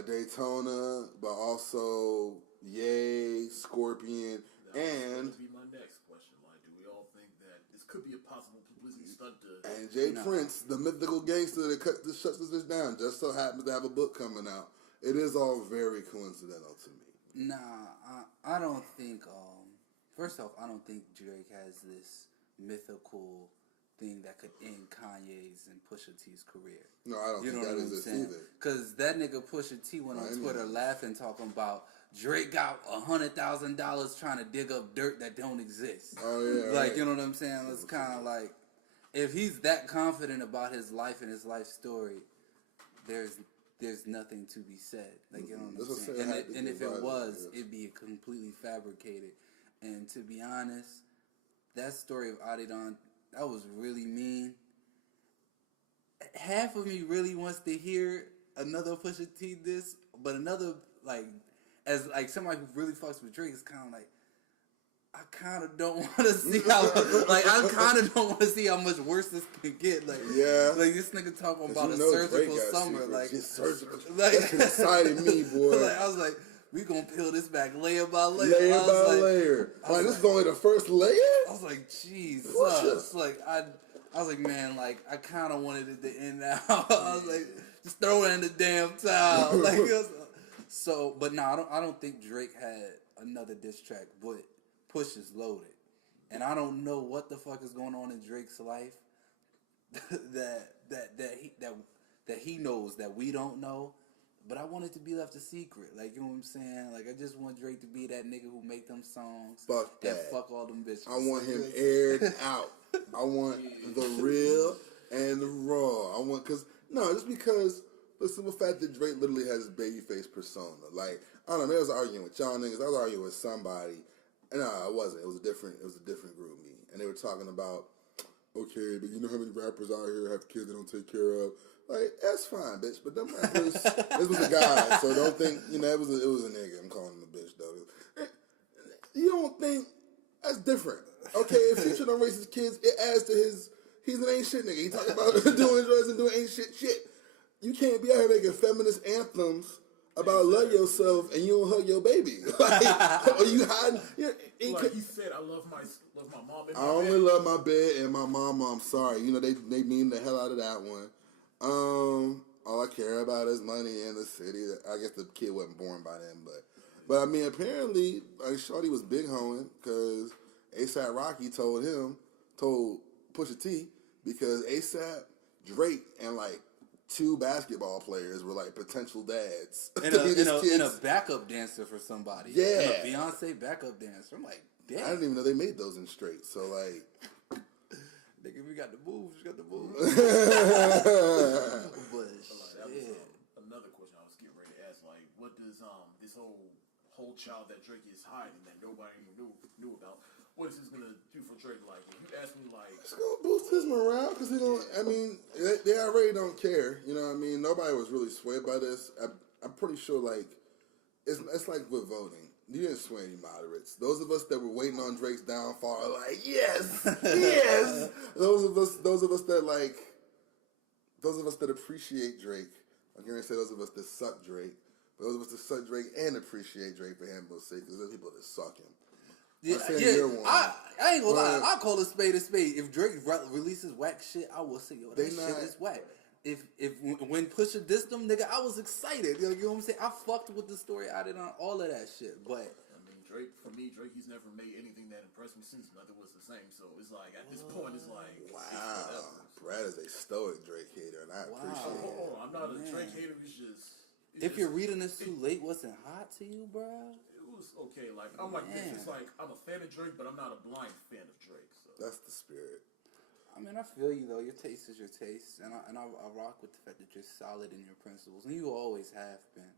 Daytona, but also Ye, Scorpion, and... That would be my next question. Like, do we all think that this could be a possible publicity stunt to... And Jay Prince, the mythical gangster that shuts this down, just so happens to have a book coming out. It is all very coincidental to me. Nah, I don't think. First off, I don't think Drake has this mythical thing that could end Kanye's and Pusha T's career. No, I don't think that exists either. Because that nigga Pusha T went on Twitter laughing, talking about Drake got $100,000 trying to dig up dirt that don't exist. Oh yeah, like right. You know what I'm saying? It's kind of like, if he's that confident about his life and his life story, there's nothing to be said. Like, you know what I'm saying? And if it was, it'd be completely fabricated. And to be honest, that story of Adidon, that was really mean. Half of me really wants to hear another Pusha T diss, but another, as somebody who really fucks with Drake, is kind of like, I kind of don't want to see how, how much worse this can get. Like, yeah. Like, this nigga talking about a surgical summer. Like, surgical. That excited me, boy. I was like, we gonna peel this back layer by layer. Layer by layer. Like, this is only the first layer? I was like, Jesus. I was like, man, like, I kind of wanted it to end now. I was like, just throw it in the damn towel. Like, but no, I don't think Drake had another diss track, but Push is loaded. And I don't know what the fuck is going on in Drake's life that he knows that we don't know. But I want it to be left a secret. Like, you know what I'm saying? Like, I just want Drake to be that nigga who make them songs. Fuck that. Fuck all them bitches. I want him aired out. I want the real and the raw. Just because, listen, the fact that Drake literally has his babyface persona. Like, I don't know, maybe I was arguing with y'all niggas. I was arguing with somebody. No, I wasn't. It was a different group me. And they were talking about, okay, but you know how many rappers out here have kids they don't take care of? Like, that's fine, bitch. But them rappers, this was a guy, so don't think, it was a nigga. I'm calling him a bitch, though. You don't think that's different. Okay, if Future don't raise his kids, it adds to he's an ain't shit nigga. He talking about doing drugs and doing ain't shit. You can't be out here making feminist anthems about love yourself and you don't hug your baby? Like, or you hiding? Like he said, I love my mom. And I only love my bed and my mama. I'm sorry. You know, they mean the hell out of that one. All I care about is money and the city. I guess the kid wasn't born by then, but I mean, apparently, like, Shorty was big hoeing because ASAP Rocky told Pusha T, because ASAP, Drake, and like 2 basketball players were like potential dads. And a backup dancer for somebody. Yeah. And a Beyonce backup dancer. I'm like, damn. I didn't even know they made those in straight. So like, nigga, we got the moves. We got the moves. But that was another question I was getting ready to ask. Like, what does this whole child that Drake is hiding that nobody even knew about? What is this gonna do for Drake? Like, if you ask me, like, it's gonna boost his morale because he don't. I mean, they already don't care. You know what I mean? Nobody was really swayed by this. I'm pretty sure, like, it's like with voting. You didn't sway any moderates. Those of us that were waiting on Drake's downfall are like, yes, yes. Those of us that appreciate Drake. I'm gonna say those of us that suck Drake. Those of us that suck Drake and appreciate Drake for him, we'll say, because there's people that suck him. I ain't gonna lie. I'll call a spade a spade. If Drake releases whack shit, I will say, yo, that shit is whack. When Pusha dissed them, nigga, I was excited. You know what I'm saying? I fucked with the story. I did on all of that shit. But I mean, Drake, he's never made anything that impressed me since nothing was the same. So it's like, at this point, it's like, wow. Brad is a stoic Drake hater, and I appreciate it. Oh, I'm not a Drake hater. It's just. If you're reading this too late, wasn't hot to you, bro? It was okay. Like, I'm like this. It's like, I'm a fan of Drake, but I'm not a blind fan of Drake. So. That's the spirit. I mean, I feel you though. Your taste is your taste, and I rock with the fact that you're solid in your principles, and you always have been.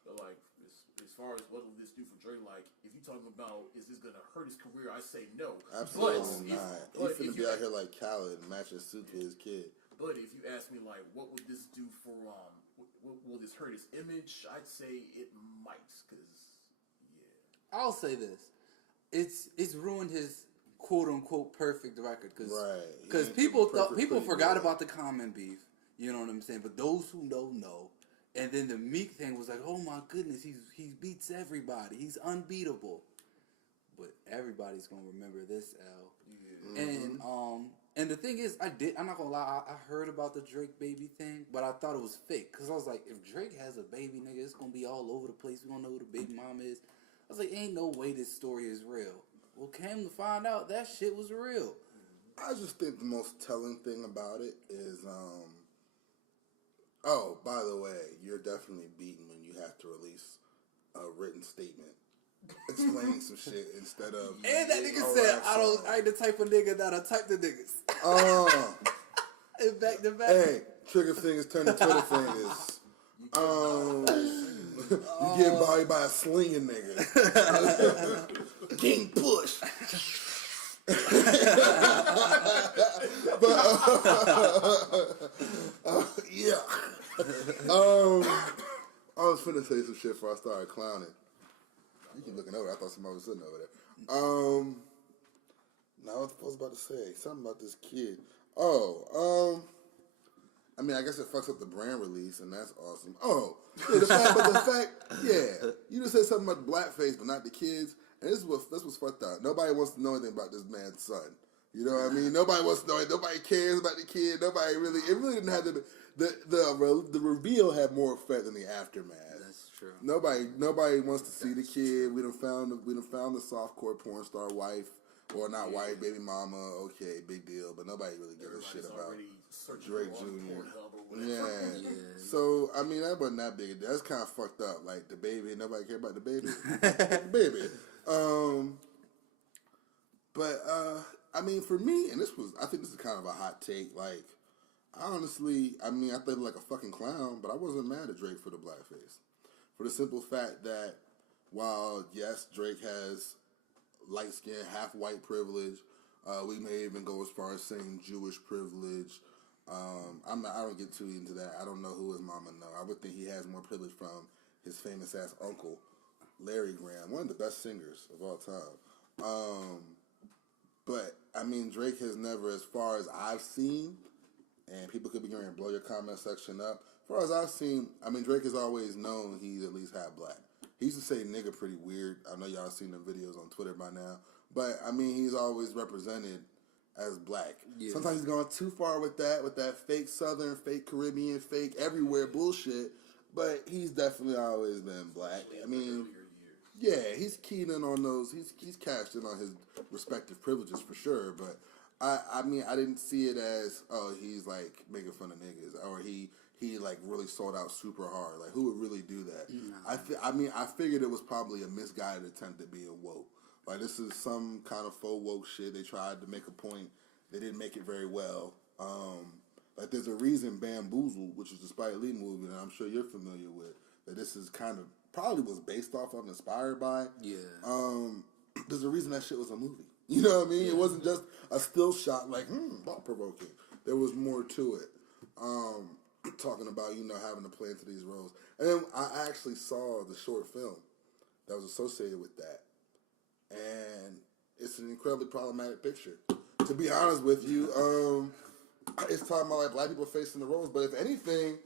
But like, as far as what will this do for Drake, like, if you're talking about is this gonna hurt his career, I say no. Absolutely not. He's gonna be out here like Khaled, matching suits with his kid. But if you ask me, like, what would this do for will this hurt his image? I'd say it might, because I'll say this: it's ruined his quote unquote perfect record, because people forgot about the Common beef. You know what I'm saying? But those who know. And then the Meek thing was like, oh my goodness, he beats everybody. He's unbeatable. But everybody's gonna remember this L. Yeah. And the thing is, I'm not gonna lie, I heard about the Drake baby thing, but I thought it was fake. Cause I was like, if Drake has a baby, nigga, it's gonna be all over the place. We don't know who the baby mom is. I was like, ain't no way this story is real. Well, came to find out that shit was real. I just think the most telling thing about it is, oh, by the way, you're definitely beaten when you have to release a written statement explaining some shit instead of. And that nigga said, I ain't the type of nigga that'll type the niggas. And back to back. Hey, trigger fingers turn to Twitter fingers. You getting bodied by a slinging nigga. King Push. Yeah. I was finna say some shit before I started clowning. You keep looking over. I thought somebody was sitting over there. Now what was I about to say? Something about this kid. I mean, I guess it fucks up the brand release, and that's awesome. Oh, yeah, the fact, you just said something about blackface, but not the kids. And this was fucked up. Nobody wants to know anything about this man's son. You know what I mean? Nobody wants to know it. Nobody cares about the kid. It really didn't have to. The reveal had more effect than the aftermath. That's true. Nobody wants to see the kid. We done found the softcore porn star wife. Or not wife, baby mama, okay, big deal. But nobody really gives a shit about Drake Jr. Yeah. So, I mean, that wasn't that big a deal. That's kind of fucked up. Like, the baby, nobody care about the baby. The baby. I mean, for me, and I think this is kind of a hot take. Like, honestly, I mean, I played like a fucking clown, but I wasn't mad at Drake for the blackface. For the simple fact that while, yes, Drake has light skin, half white privilege. We may even go as far as saying Jewish privilege. I don't get too into that. I don't know who his mama know. I would think he has more privilege from his famous ass uncle, Larry Graham, one of the best singers of all time. But I mean, Drake has never, as far as I've seen, and people could be going to blow your comment section up. As far as I've seen, I mean, Drake has always known he's at least half black. He used to say nigga pretty weird. I know y'all seen the videos on Twitter by now. But, I mean, he's always represented as black. Yeah. Sometimes he's gone too far with that fake Southern, fake Caribbean, fake everywhere bullshit. But he's definitely always been black. I mean, yeah, he's keyed in on those. He's cashed in on his respective privileges for sure. But I mean, I didn't see it as, oh, he's like making fun of niggas, or he like really sold out super hard. Like, who would really do that? No. I figured it was probably a misguided attempt at being woke. Like, this is some kind of faux woke shit. They tried to make a point. They didn't make it very well. Like, there's a reason Bamboozled, which is the Spike Lee movie that I'm sure you're familiar with, that this is kind of probably was based off of, inspired by. Yeah. There's a reason that shit was a movie. You know what I mean? Yeah. It wasn't just a still shot like, thought-provoking. There was more to it. Talking about, having to play into these roles. And then I actually saw the short film that was associated with that. And it's an incredibly problematic picture. To be honest with you, it's talking about like black people facing the roles, but if anything,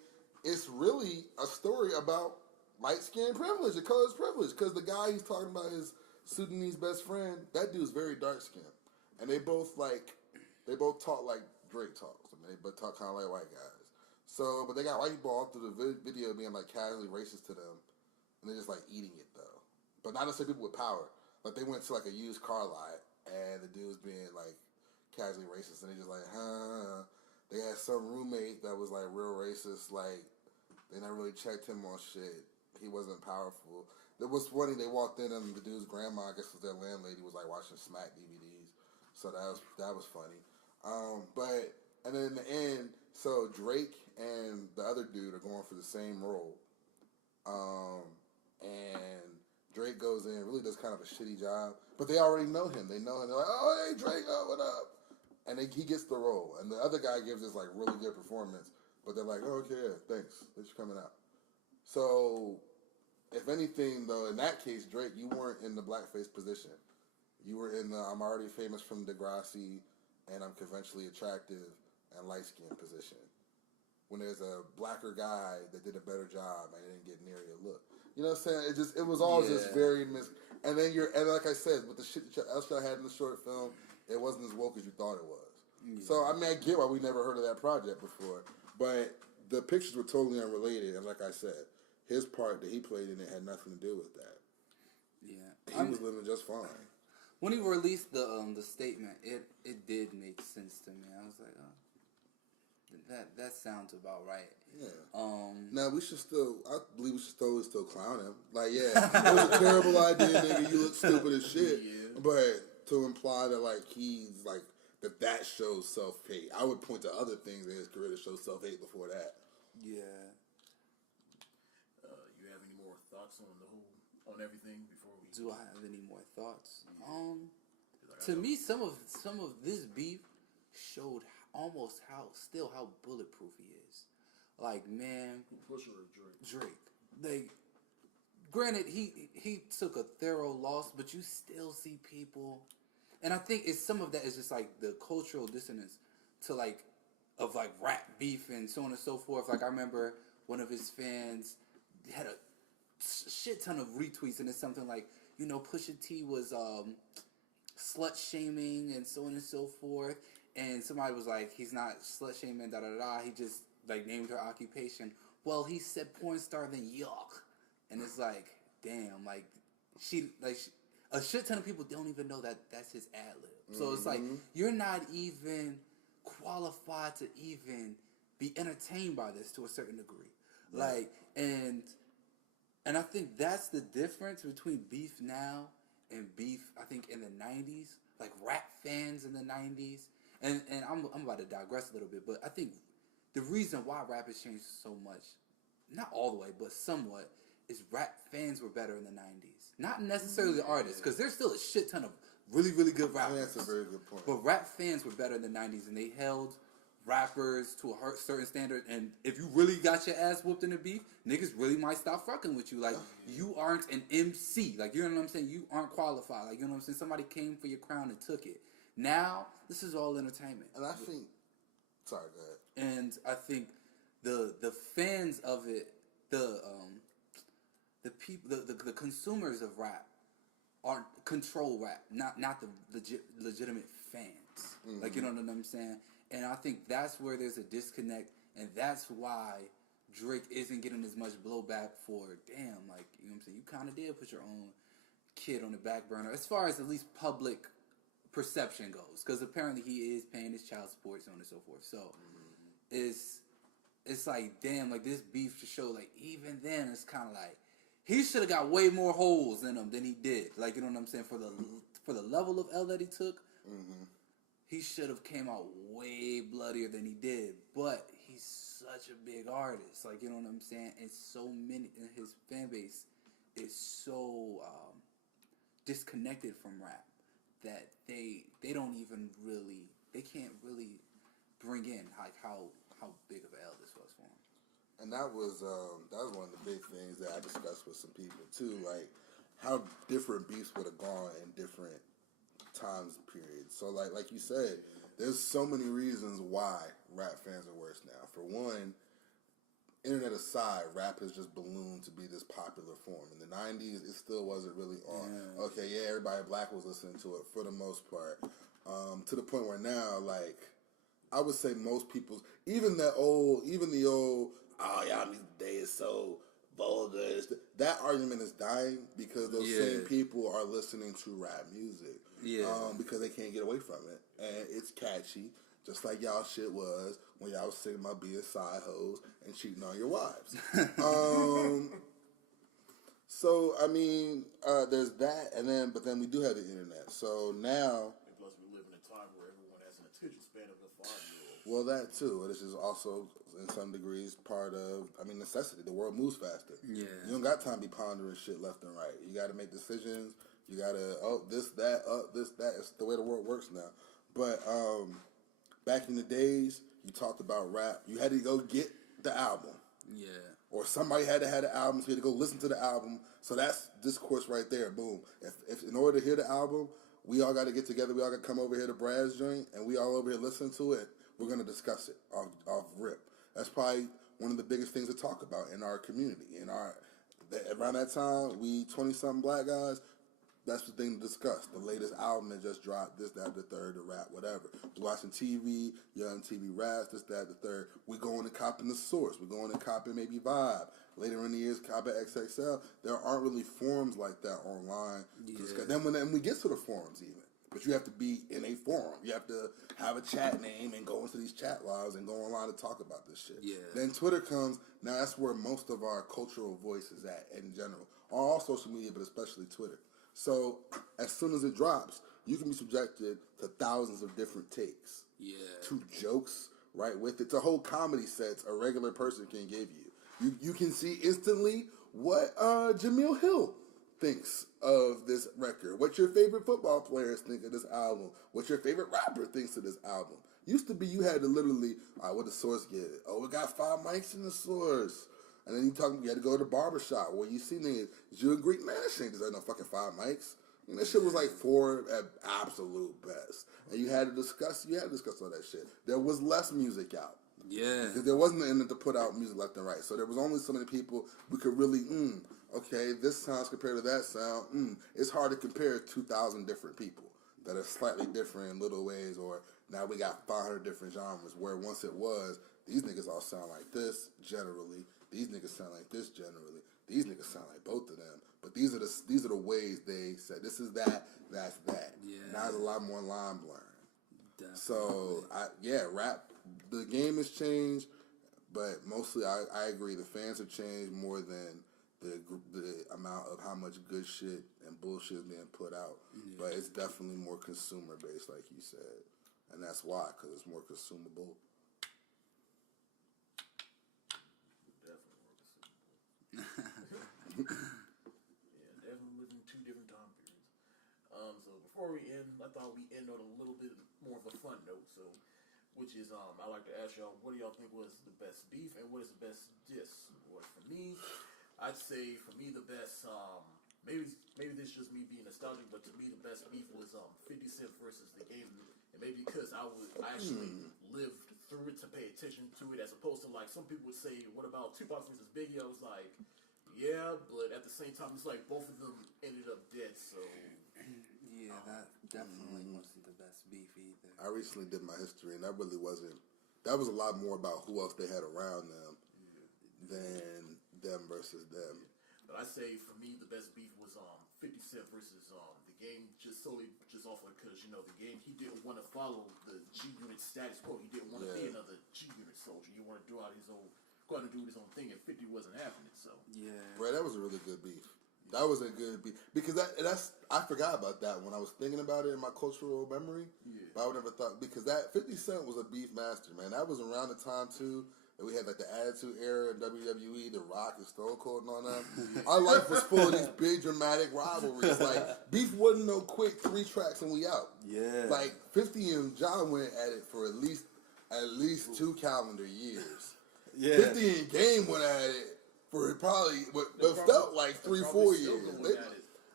it's really a story about light-skinned privilege and color's privilege. Because the guy he's talking about, his Sudanese best friend, that dude's very dark-skinned. And they both talk like Drake talks. I mean, they both talk kind of like white guys. So, but they got white people all through the video being like casually racist to them, and they're just like eating it though. But not necessarily people with power. Like they went to like a used car lot, and the dude was being like casually racist, and they just like, They had some roommate that was like real racist. Like they never really checked him on shit. He wasn't powerful. It was funny. They walked in, and the dude's grandma, I guess was their landlady, was like watching Smack DVDs. So that was funny. But and then in the end, so Drake and the other dude are going for the same role. And Drake goes in, really does kind of a shitty job, but they already know him. They know him. They're like, oh, hey, Drake, what up? And he gets the role. And the other guy gives this like really good performance, but they're like, oh, okay, yeah, thanks for coming out. So, if anything, though, in that case, Drake, you weren't in the blackface position. You were in the I'm already famous from Degrassi, and I'm conventionally attractive and light-skinned position. When there's a blacker guy that did a better job and didn't get near your look. You know what I'm saying? It was all just very and then and like I said, with the shit else I had in the short film, it wasn't as woke as you thought it was. Yeah. So, I mean, I get why we never heard of that project before. But the pictures were totally unrelated, and like I said, his part that he played in it had nothing to do with that. Yeah. He was living just fine. When he released the statement, it did make sense to me. I was like, oh, that sounds about right. Yeah. Now I believe we should still clown him. Like, yeah, it was a terrible idea, nigga. You look stupid as shit. Yeah. But to imply that like he's like that shows self-hate, I would point to other things in his career that show self-hate before that. Yeah. You have any more thoughts on everything before we? Do I have any more thoughts? To me, some of this beef showed almost how bulletproof he is. Like, man, Pusha or Drake? Drake. Granted, he took a thorough loss, but you still see people, and I think some of that is just like the cultural dissonance to like of like rap beef and so on and so forth. Like I remember one of his fans had a shit ton of retweets, and it's something like, Pusha T was slut shaming and so on and so forth. And somebody was like, he's not slut shaming, da da da. He just like named her occupation. Well, he said porn star, then yuck. And it's like, damn, like a shit ton of people don't even know that that's his ad lib. So it's like you're not even qualified to even be entertained by this to a certain degree. Right. Like and I think that's the difference between beef now and beef, I think, in the 90s. Like rap fans in the 90s. And I'm about to digress a little bit, but I think the reason why rap has changed so much, not all the way, but somewhat, is rap fans were better in the 90s. Not necessarily the artists, because there's still a shit ton of really, really good rappers. That's a very good point. But rap fans were better in the 90s, and they held rappers to a certain standard, and if you really got your ass whooped in the beef, niggas really might stop fucking with you. Like, you aren't an MC. Like, you know what I'm saying? You aren't qualified. Like, you know what I'm saying? Somebody came for your crown and took it. Now, this is all entertainment. And I think... Sorry, go ahead. And I think the fans of it, the people, the consumers of rap are control rap, not the legitimate fans. Mm-hmm. Like, you know what I'm saying? And I think that's where there's a disconnect, and that's why Drake isn't getting as much blowback for, damn, like, you know what I'm saying? You kind of did put your own kid on the back burner, as far as at least public perception goes, because apparently he is paying his child support, so on and so forth. So it's like, damn, like, this beef to show, like, even then it's kind of like he should have got way more holes in him than he did. Like, you know what I'm saying? For the level of L that he took, he should have came out way bloodier than he did. But he's such a big artist, like, you know what I'm saying? And so many, and his fan base is so disconnected from rap that they don't even really, they can't really bring in like how big of an L this was for him. And that was one of the big things that I discussed with some people too, like how different beefs would have gone in different times periods. So like you said, there's so many reasons why rap fans are worse now. For one, internet aside, rap has just ballooned to be this popular form. In the 90s, it still wasn't really on. Yeah. Okay, yeah, everybody black was listening to it for the most part. To the point where now, like, I would say most people's, even the old, oh, y'all today is so vulgar. That argument is dying because those same people are listening to rap music. Yeah. Because they can't get away from it. And it's catchy, just like y'all shit was when y'all was singing about being side hoes and cheating on your wives. So, I mean, there's that, but then we do have the internet. So now... And plus we live in a time where everyone has an attention span of a 5-year-old. Well, that too. This is also, in some degrees, part of, necessity. The world moves faster. Yeah. You don't got time to be pondering shit left and right. You got to make decisions. You got to, this, that. It's the way the world works now. But back in the days, you talked about rap. You had to go get the album. Yeah. Or somebody had to have the album, so you had to go listen to the album. So that's discourse right there. Boom. If in order to hear the album, we all got to get together. We all got to come over here to Brad's joint, and we all over here listen to it. We're going to discuss it off rip. That's probably one of the biggest things to talk about in our community. Around that time, we 20-something black guys, that's the thing to discuss. The latest album that just dropped, this, that, the third, the rap, whatever. We're watching TV, young TV raps, this, that, the third. We going and copping the source. We're going and copping maybe Vibe. Later in the years, copping XXL. There aren't really forums like that online. Yeah. Then when we get to the forums even. But you have to be in a forum. You have to have a chat name and go into these chat lives and go online to talk about this shit. Yeah. Then Twitter comes. Now that's where most of our cultural voice is at in general. On all social media, but especially Twitter. So as soon as it drops, you can be subjected to thousands of different takes. Yeah. To jokes, right, with it. To whole comedy sets a regular person can give you. You can see instantly what Jamil Hill thinks of this record. What your favorite football players think of this album. What your favorite rapper thinks of this album. Used to be you had to literally, all right, what the source get? Oh, we got 5 mics in the source. And then you had to go to the barbershop where you see niggas. You and Greek man, that shit ain't no fucking 5 mics. And that shit was like 4 at absolute best. And you had to discuss all that shit. There was less music out. Yeah. Because there wasn't the internet to put out music left and right. So there was only so many people we could really, okay, this sounds compared to that sound. It's hard to compare 2,000 different people that are slightly different in little ways, or now we got 500 different genres, where once it was, these niggas all sound like this generally, these niggas sound like this generally, these niggas sound like both of them, but these are the ways they said, this is that, that's that. Yeah. Now there's a lot more line blurring. Definitely. So, rap, the game has changed, but mostly I agree, the fans have changed more than the amount of how much good shit and bullshit is being put out. Yeah. But it's definitely more consumer based, like you said. And that's why, because it's more consumable. Definitely more consumable. Yeah, definitely living 2 different time periods. So before we end, I thought we end on a little bit more of a fun note. So, which is, I like to ask y'all, what do y'all think was the best beef and what is the best diss? Or for me, I'd say for me the best, maybe this is just me being nostalgic, but to me the best beef was 50 Cent versus The Game, and maybe because I actually lived through it to pay attention to it, as opposed to like some people would say, what about Tupac versus Biggie? I was like, yeah, but at the same time, it's like both of them ended up dead, so. Yeah, that definitely wasn't the best beef either. I recently did my history, and that really wasn't. That was a lot more about who else they had around them than them versus them. But I say for me, the best beef was 50 Cent versus the Game, just solely just off of because the Game, he didn't want to follow the G Unit status quo. He didn't want to be another G Unit soldier. He wanted to go out and do his own thing, and 50 wasn't having it. So Bro, that was a really good beef. That was a good beef because that's I forgot about that when I was thinking about it in my cultural memory. Yeah. But I would never thought because that 50 Cent was a beef master, man. That was around the time too. And we had like the Attitude Era in WWE, The Rock and Stone Cold and all that. Our life was full of these big dramatic rivalries. Like beef wasn't no quick 3 tracks and we out. Yeah. Like 50 and John went at it for at least 2 calendar years. Yeah. 50 and Game went at it for probably what felt like 3-4 years.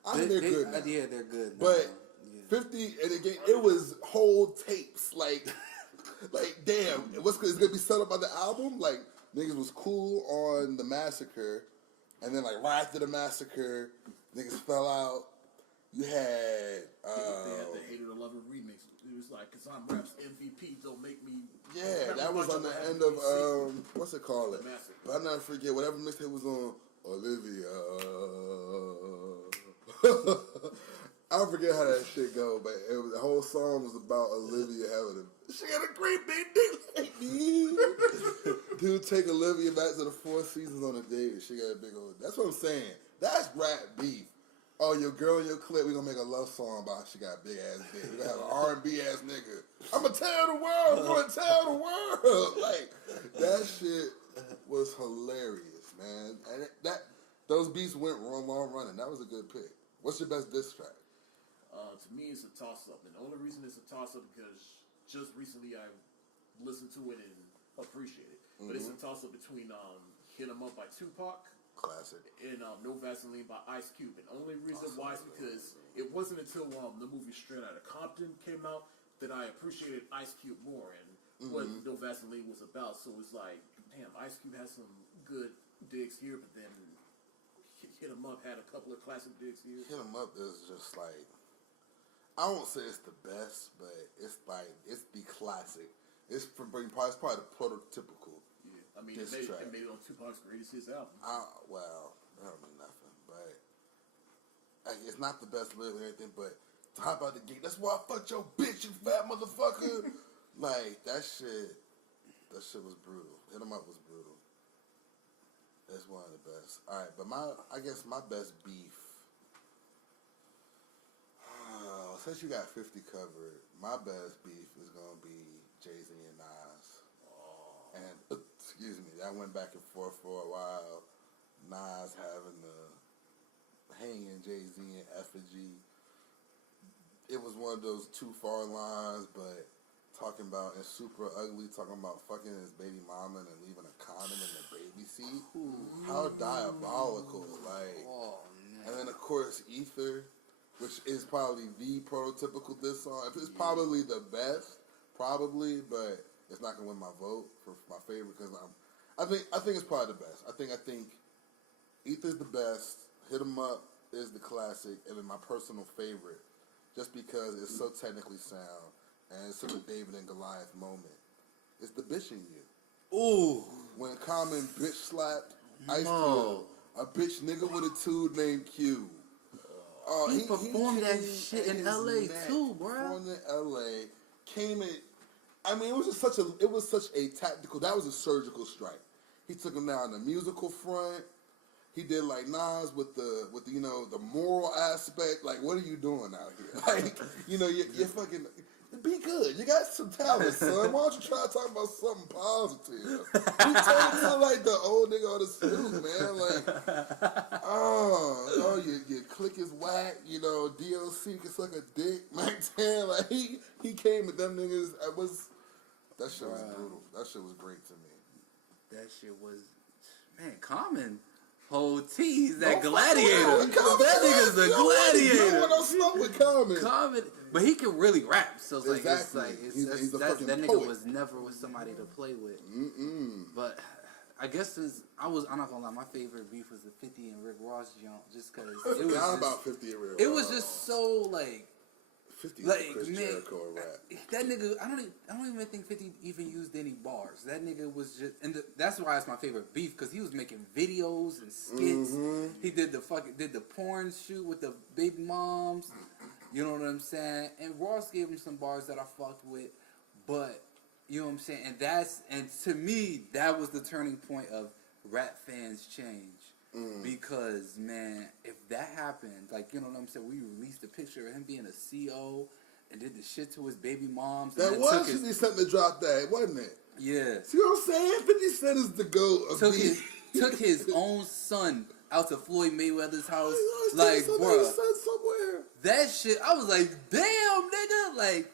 I think they're good now. Yeah, they're good now. But 50 and again, it was whole tapes like. Like, damn, it's gonna be set up by the album? Like, niggas was cool on the Massacre, and then, like, right after the Massacre, niggas fell out. You had, they had the Hated or Love It remix. It was like, cause I'm Rap's MVP, don't make me. yeah, that was on the end of, what's it called? But I'll never forget, whatever mixtape was on, Olivia. I forget how that shit go, but the whole song was about Olivia having she got a great big dick like me. Dude, take Olivia back to the 4 seasons on a date and she got a big old. That's what I'm saying. That's rap beef. Oh, your girl in your clip, we gonna make a love song about she got a big ass dick. We gonna have an R&B ass nigga. I'ma tell the world, I'm gonna tell the world. Like, that shit was hilarious, man. And those beats went long running. That was a good pick. What's your best diss track? To me, it's a toss-up. And the only reason it's a toss-up because just recently I listened to it and appreciate it. But it's a toss-up between Hit 'Em Up by Tupac. Classic. And No Vaseline by Ice Cube. And the only reason why is because it wasn't until the movie Straight Outta Compton came out that I appreciated Ice Cube more and what No Vaseline was about. So it's like, damn, Ice Cube has some good digs here, but then Hit 'Em Up had a couple of classic digs here. Hit 'Em Up is just like, I won't say it's the best, but it's like, it's the classic. It's probably the prototypical. Yeah, I mean, it made it on Tupac's greatest hits album. Well, that don't mean nothing, but like, it's not the best lyric or anything, but talk about the gate. That's why I fucked your bitch, you fat motherfucker. Like, that shit was brutal. Hit 'Em Up was brutal. That's one of the best. All right, but I guess my best beef. Since you got 50 covered, my best beef is gonna be Jay-Z and Nas. And excuse me, that went back and forth for a while. Nas having the hanging Jay-Z in effigy. It was one of those too far lines, but talking about and super ugly, talking about fucking his baby mama and leaving a condom in the baby seat. How diabolical! Like, and then of course Ether, which is probably the prototypical diss song. It's probably the best, but it's not gonna win my vote for my favorite because I think it's probably the best. I think Ether's the best. Hit 'Em Up is the classic, and then my personal favorite, just because it's so technically sound and it's such a David and Goliath moment. It's the bitch in you. Ooh, when Common bitch slapped Ice Cube, a bitch nigga with a dude named Q. He performed that shit in L.A. too, bro. Performed in L.A. Came in. I mean, it was such a tactical. That was a surgical strike. He took him down the musical front. He did like Nas with the the moral aspect. Like, what are you doing out here? Like, you're fucking. Be good. You got some talent, son. Why don't you try to talk about something positive? You talking to like the old nigga on the suit, man. Like, your click is whack. DLC can suck a dick. Mac 10, like he came at them niggas. That shit was brutal. That shit was great to me. That shit was, man, Common. Whole T, he's that Don't gladiator. fuck with Common. That nigga's a You gladiator. don't want no smoke with Common. Common, but he can really rap. So it's Exactly. like He's a that fucking nigga poet. was never with somebody to play with. But I guess since I'm not gonna lie, my favorite beef was the 50 and Rick Ross jump, just because it was Not just, about 50 and Rick it was Ross. just so like 50 like Chris man, Jericho rap. that nigga. I don't even think 50 even used any bars. That nigga was just, and that's why it's my favorite beef, because he was making videos and skits. He did the porn shoot with the baby moms. You know what I'm saying? And Ross gave him some bars that I fucked with, but you know what I'm saying? And to me, that was the turning point of rap fans change. Because, man, if that happened, like, you know what I'm saying? We released a picture of him being a CO and did the shit to his baby moms. And That was 50 Cent to drop that, wasn't it? Yeah. See what I'm saying? 50 Cent is the GOAT of beef. Took his own son out to Floyd Mayweather's house. Oh, Like, bro, somewhere. that shit, I was like, damn, nigga. Like,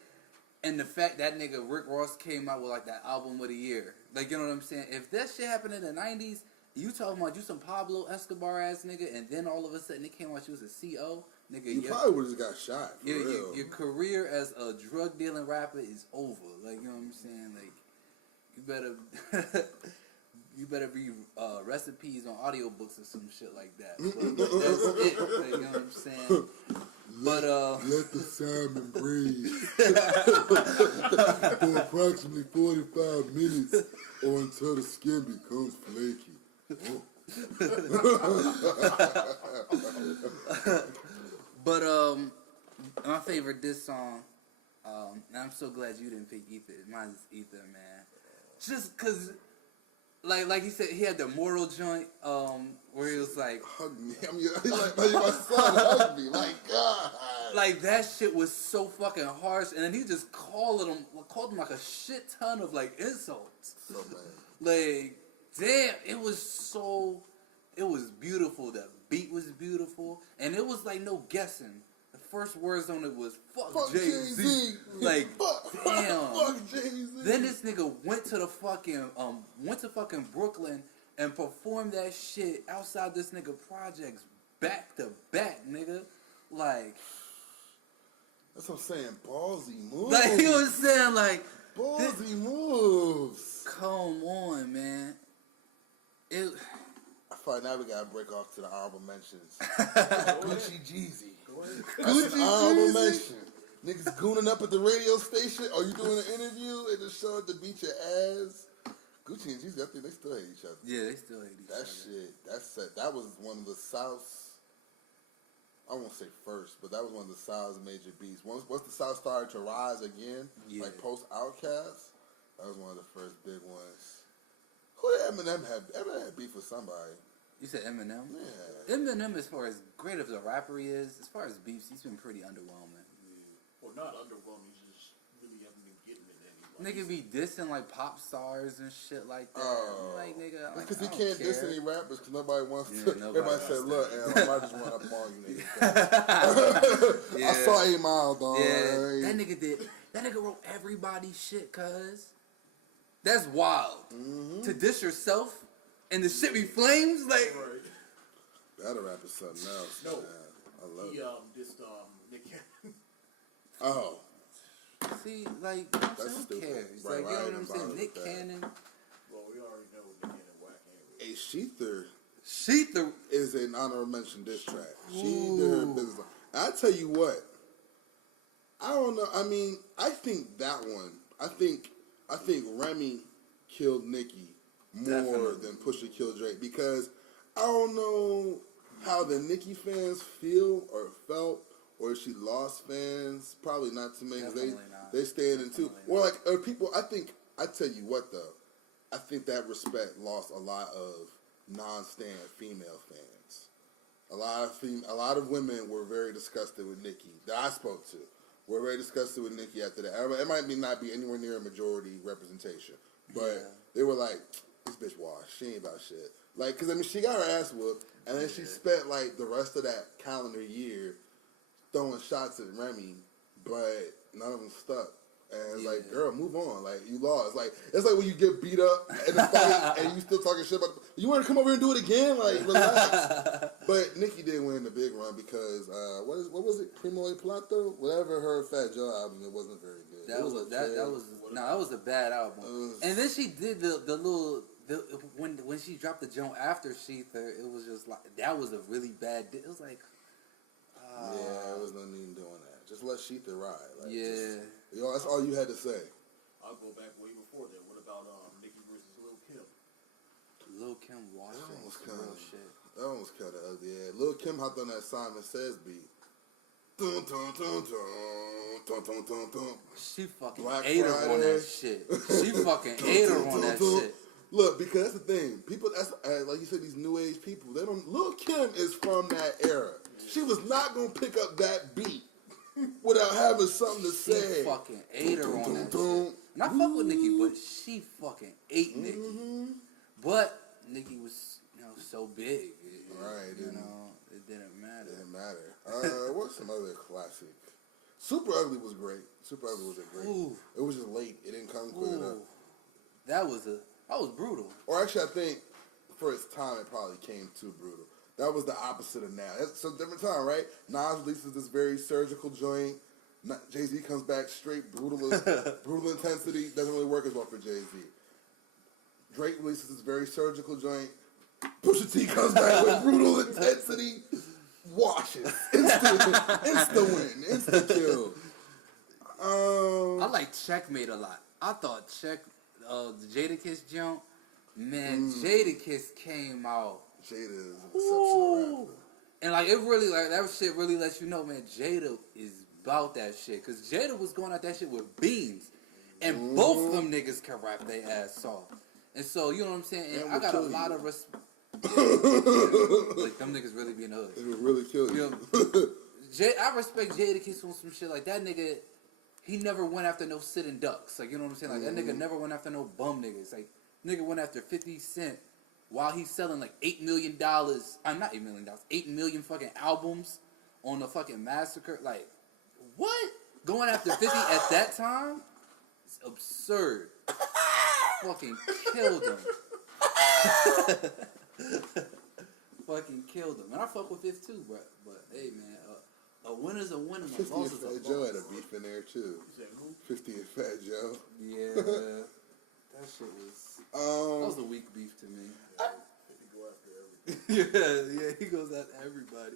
and the fact that nigga Rick Ross came out with, like, that album of the year. Like, you know what I'm saying? If that shit happened in the 90s, you talking about you some Pablo Escobar ass nigga, and then all of a sudden it came out you was a CO, nigga. You probably would have got shot. For real. Your career as a drug dealing rapper is over. Like, you know what I'm saying? Like, you better be recipes on audiobooks or some shit like that. But that's it. Like, you know what I'm saying? Let the salmon breathe for approximately 45 minutes, or until the skin becomes flaky. But my favorite diss song, and I'm so glad you didn't pick Ether. Mine's Ether, man. Just cause, like he said, he had the Mortal joint, where he was like, hug me. I mean, he's like my son, hug me. Like, God. Like, that shit was so fucking harsh, and then he just called him like a shit ton of like insults. So bad. Like, damn, it was beautiful. The beat was beautiful, and it was like no guessing. The first words on it was "fuck Jay-Z." Like, damn. Fuck Jay-Z. Then this nigga went to fucking Brooklyn and performed that shit outside this nigga projects back to back, nigga. Like, that's what I'm saying. Ballsy moves. like he was saying, like, ballsy moves. Come on, man. I feel like now we gotta break off to the honorable mentions. Gucci Jeezy. Gucci honorable mention. Niggas gooning up at the radio station. Or you doing an interview and just show up to beat your ass. Gucci and Jeezy, I think they still hate each other. Yeah, they still hate each other. That was one of the South's, I won't say first, but that was one of the South's major beats. Once the South started to rise again, like post Outkast, that was one of the first big ones. Who did Eminem had beef with somebody? You said Eminem? Yeah. Eminem, as far as great as a rapper he is, as far as beefs, he's been pretty underwhelming. Yeah. Or not underwhelming, he's just really haven't been getting it anymore. Nigga be dissing like pop stars and shit like that. Like, nigga, like, because he I don't can't care. diss any rappers because nobody wants to. Nobody Everybody wants said, to. look, I just run up on you niggas. Yeah. I saw 8 Mile, dog. Yeah, that nigga wrote everybody's shit, cuz. That's wild. To diss yourself and the shit be flames, like. Right. That'll rap is something else. No. Man. I love He it. dissed Nick Cannon. Oh. See, like, That's who stupid. cares? Right, Like, you know what I'm right, saying? about Nick that. Cannon. Well, we already know Nick Cannon whack anyway. Hey, Sheether Sheether. is an honorable mention diss track. She did her business. I tell you what. I don't know. I mean, I think that one. I think Remy killed Nicki more Definitely. than Pusha killed Drake, because I don't know how the Nicki fans feel or felt, or if she lost fans. Probably not too many. 'Cause Definitely not. they staying in too. Definitely Or like, or people. I tell you what though. I think that respect lost a lot of non-stan female fans. A lot of women were very disgusted with Nicki that I spoke to. Were very disgusted with Nicki after that. It might not be anywhere near a majority representation, but they were like, "This bitch washed. She ain't about shit." Like, because I mean, she got her ass whooped, and then she spent like the rest of that calendar year throwing shots at Remy, but none of them stuck. And it's like, girl, move on. Like, you lost. Like, it's like when you get beat up in a fight and you still talking shit about, you want to come over and do it again? Like, relax. But Nicki did win the big run because, what was it? Primo e Pilote? Whatever her Fat Joe album, it wasn't very good. That was a bad album. And then she did when she dropped the joint after Sheether, it was just like, that was a really bad, it was like, yeah, it was no need in doing that. Just let Sheether ride. Like, yeah. That's all you had to say. I'll go back way before that. What about Nicki versus Lil Kim? Lil Kim Washington. That one was kind of ugly. Yeah, Lil Kim hopped on that Simon Says beat. Dun, dun, dun, dun, dun, dun, dun, dun. She fucking Black ate her Friday. on that shit. She fucking ate her on that shit. Look, because that's the thing. People, like you said, these new age people, they don't. Lil Kim is from that era. She was not gonna pick up that beat without having something to say. She fucking ate her on that shit. And I fuck with Nicki, but she fucking ate Nicki. But Nicki was, so big. Right. It didn't matter. It didn't matter. What's some other classic? Super Ugly was great. Super Ugly was a great. Ooh. It was just late. It didn't come quick enough. That was brutal. Or actually, I think for its time, it probably came too brutal. That was the opposite of now. It's a different time, right? Nas releases this very surgical joint. Jay-Z comes back straight brutal intensity. Doesn't really work as well for Jay-Z. Drake releases this very surgical joint. Pusha T comes back with brutal intensity. Washes. Insta win. Insta kill. I like Checkmate a lot. I thought the Jadakiss jump, man, Jadakiss came out. Jada is an exceptional rapper. And like it really, like that shit really lets you know, man, Jada is about that shit. Cause Jada was going at that shit with beans. And both of them niggas can rap their ass off. And so, you know what I'm saying? And I got a lot of respect. Like them niggas really be in the hood. It would really kill you. I respect Jadakiss on some shit like that nigga. He never went after no sitting ducks. Like, you know what I'm saying? Like, that nigga never went after no bum niggas. Like, nigga went after 50 Cent while he's selling like $8 million. Not $8 million. 8 million fucking albums on the fucking Massacre. Like, what? Going after 50 at that time? It's absurd. Fucking killed him. Fucking killed him. And I fuck with 50 too, bro. But, hey, man. A winner's a winner. 50 and Fat Joe had a beef in there too. 50 and Fat Joe. Yeah, that shit was. That was a weak beef to me. 50 go after everything. Yeah, he goes at everybody.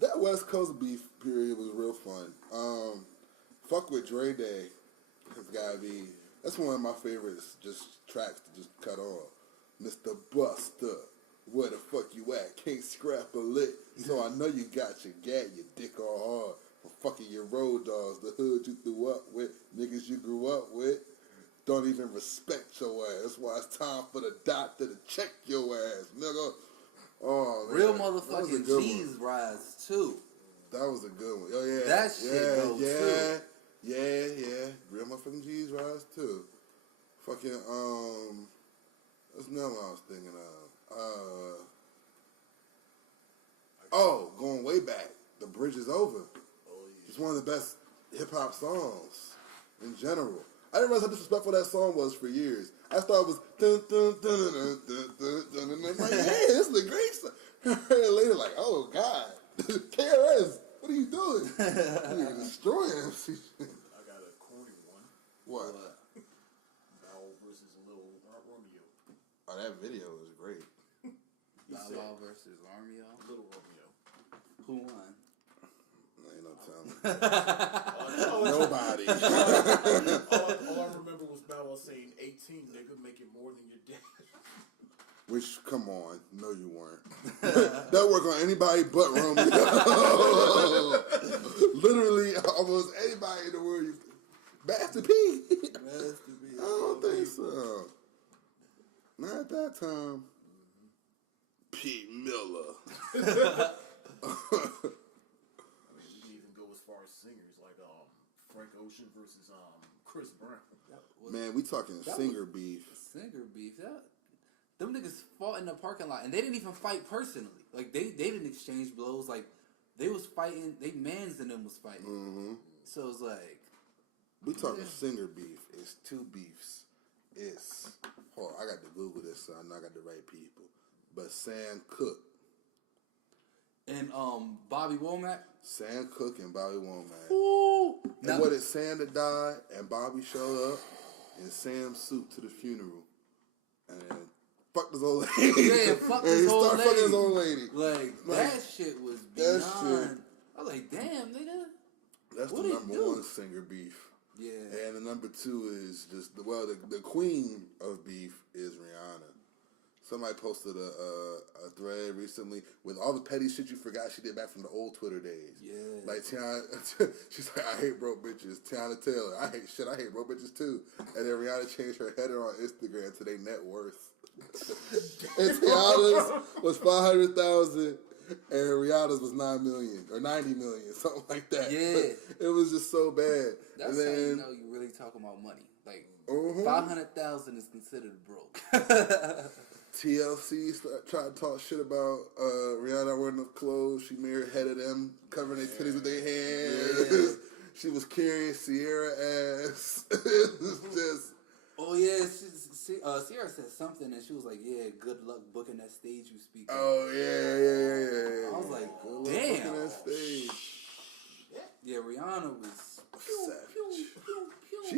That West Coast beef period was real fun. Fuck with Dre Day. It's gotta be. That's one of my favorites. Just tracks to just cut off. Mr. Buster. Where the fuck you at? Can't scrap a lick. So I know you got your gat, your dick all hard. For fucking your road dogs, the hood you grew up with, niggas you grew up with. Don't even respect your ass. That's why it's time for the doctor to check your ass, nigga. Oh, man. Real motherfucking cheese rise, too. That was a good one. Oh, yeah. That shit goes, too. Yeah. Real motherfucking cheese rise, too. Fucking, that's another one I was thinking of. Going way back. The Bridge is Over. It's one of the best hip-hop songs in general. I didn't realize how disrespectful that song was for years. I thought it was dun dun dun dun dun dun dun dun. I'm like, hey, this is a great song. I heard it later, like, oh God, KRS, what are you doing? You're destroying him. I got a corny one. What? Bow versus Lil Romeo. Oh, that video was great. Bow versus Romeo. Lil Romeo. Who won? Ain't no telling. Nobody. all I remember was Bow Wow saying 18, nigga, make it more than your dad. Which, come on. No, you weren't. That worked on anybody but Romeo. Literally, almost anybody in the world. Master P. I don't think so. Not at that time. Pete Miller. You can even go as far as singers like Frank Ocean versus Chris Brown. Man, we talking singer beef. Singer beef. Them niggas fought in the parking lot, and they didn't even fight personally. Like they didn't exchange blows. Like they was fighting. They mans and them was fighting. Mm-hmm. So it's like We talking singer beef. It's two beefs. It's I got to Google this, so I know I got the right people. But Sam Cooke. And Bobby Womack. Sam Cooke and Bobby Womack. Ooh. And what, it's Sam that died, and Bobby showed up in Sam's suit to the funeral. And fucked his old lady. Yeah, fucked his old lady. Fucking his old lady. Like that shit was beyond. I was like, damn, nigga. That's the number one singer beef. Yeah. And the number two is just, the queen of beef is Rihanna. Somebody posted a thread recently with all the petty shit you forgot she did back from the old Twitter days. Yeah. Like, she's like, I hate broke bitches. Tiana Taylor, I hate broke bitches too. And then Rihanna changed her header on Instagram to their net worth. And Tiana's was 500,000, and Rihanna's was 9 million or 90 million, something like that. Yeah. But it was just so bad. That's and then, how you know you really talking about money. Like 500,000 is considered broke. TLC tried to talk shit about Rihanna not wearing enough clothes. She made her head of them covering their titties with their hands. Yeah. She was carrying Sierra ass. It was just. Oh yeah, Sierra said something and she was like, "Yeah, good luck booking that stage you speak." Oh yeah. I was like, good "Damn." Luck booking that stage. Yeah, Rihanna was savage. She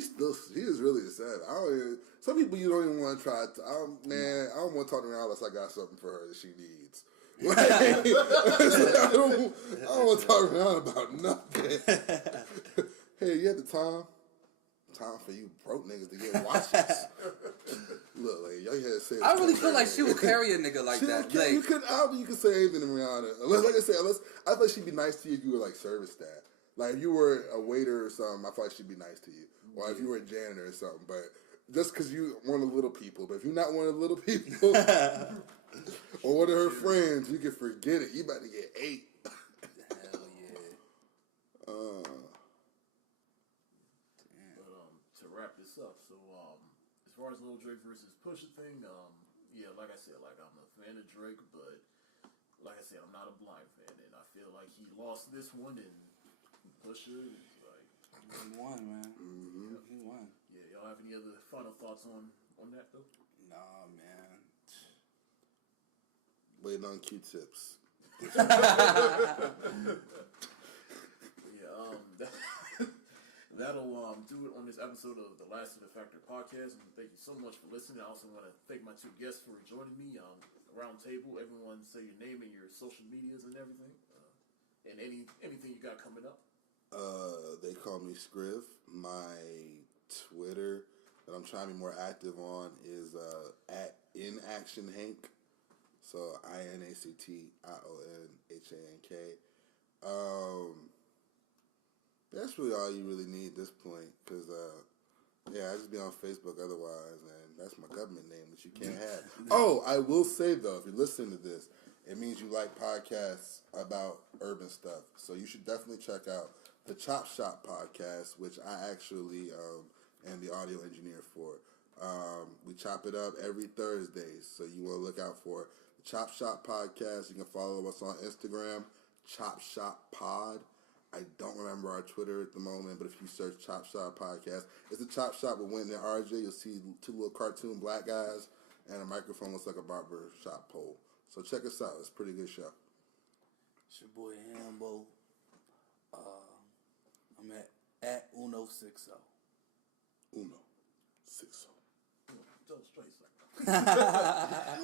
is really a savage. Some people you don't even want to try. I don't want to talk to her unless I got something for her that she needs. Like, I don't want to talk to her about nothing. Hey, you had the time for you broke niggas to get watches. Look, like y'all had to say. I really feel like she would carry a nigga like that. Like, you could say anything to Rihanna. Unless, like I said, I feel like she'd be nice to you if you were like service staff. Like if you were a waiter or something, I feel like she'd be nice to you. Or if you were a janitor or something. But just because you one of the little people. But if you're not one of the little people, or one of her friends, you can forget it. You about to get 8. Hell yeah. To wrap this up, so as far as Lil Drake versus Pusha thing, yeah, like I said, like I'm a fan of Drake, but like I said, I'm not a blind fan, and I feel like he lost this one, and Pusha is like he won, man. Mm-hmm. He won. Yeah, y'all have any other final thoughts on that though? Nah, man. Waiting on Q-tips. That'll do it on this episode of the Lassiter Factor podcast. And thank you so much for listening. I also want to thank my 2 guests for joining me. Round table, everyone say your name and your social medias and everything, and anything you got coming up. They call me Scriv. My Twitter that I'm trying to be more active on is at InActionHank. So INACTIONHANK. That's really all you really need at this point, because I just be on Facebook otherwise, and that's my government name that you can't have. Oh, I will say though, if you're listening to this, it means you like podcasts about urban stuff, so you should definitely check out the Chop Shop podcast, which I actually am the audio engineer for. We chop it up every Thursday, so you want to look out for the Chop Shop podcast. You can follow us on Instagram, Chop Shop Pod. I don't remember our Twitter at the moment, but if you search Chop Shop Podcast, it's a Chop Shop with Wynton and RJ. You'll see 2 little cartoon black guys, and a microphone looks like a barber shop pole. So check us out. It's a pretty good show. It's your boy Hambo. I'm at Uno60. Uno60. Tell straight, sir.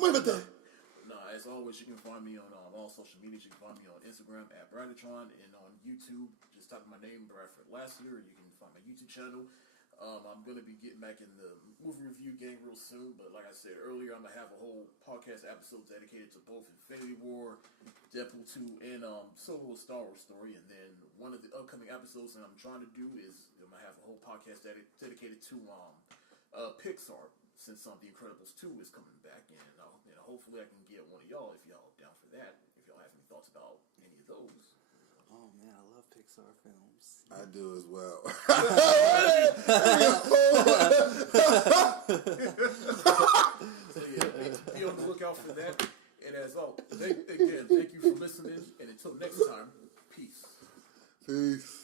Muévete. No, as always, you can find me on all social medias. You can find me on Instagram at Braditron, and on YouTube, just type in my name, Bradford Lassiter, and you can find my YouTube channel. I'm going to be getting back in the movie review game real soon, but like I said earlier, I'm going to have a whole podcast episode dedicated to both Infinity War, Deadpool 2, and Solo a Star Wars story. And then one of the upcoming episodes that I'm trying to do is I'm going to have a whole podcast dedicated to Pixar, since The Incredibles 2 is coming back, and hopefully I can get one of y'all if y'all down for that, if y'all have any thoughts about any of those. Oh man, I love Pixar films. I do as well. So yeah, be on the lookout for that. And as always, thank you for listening, and until next time, peace. Peace.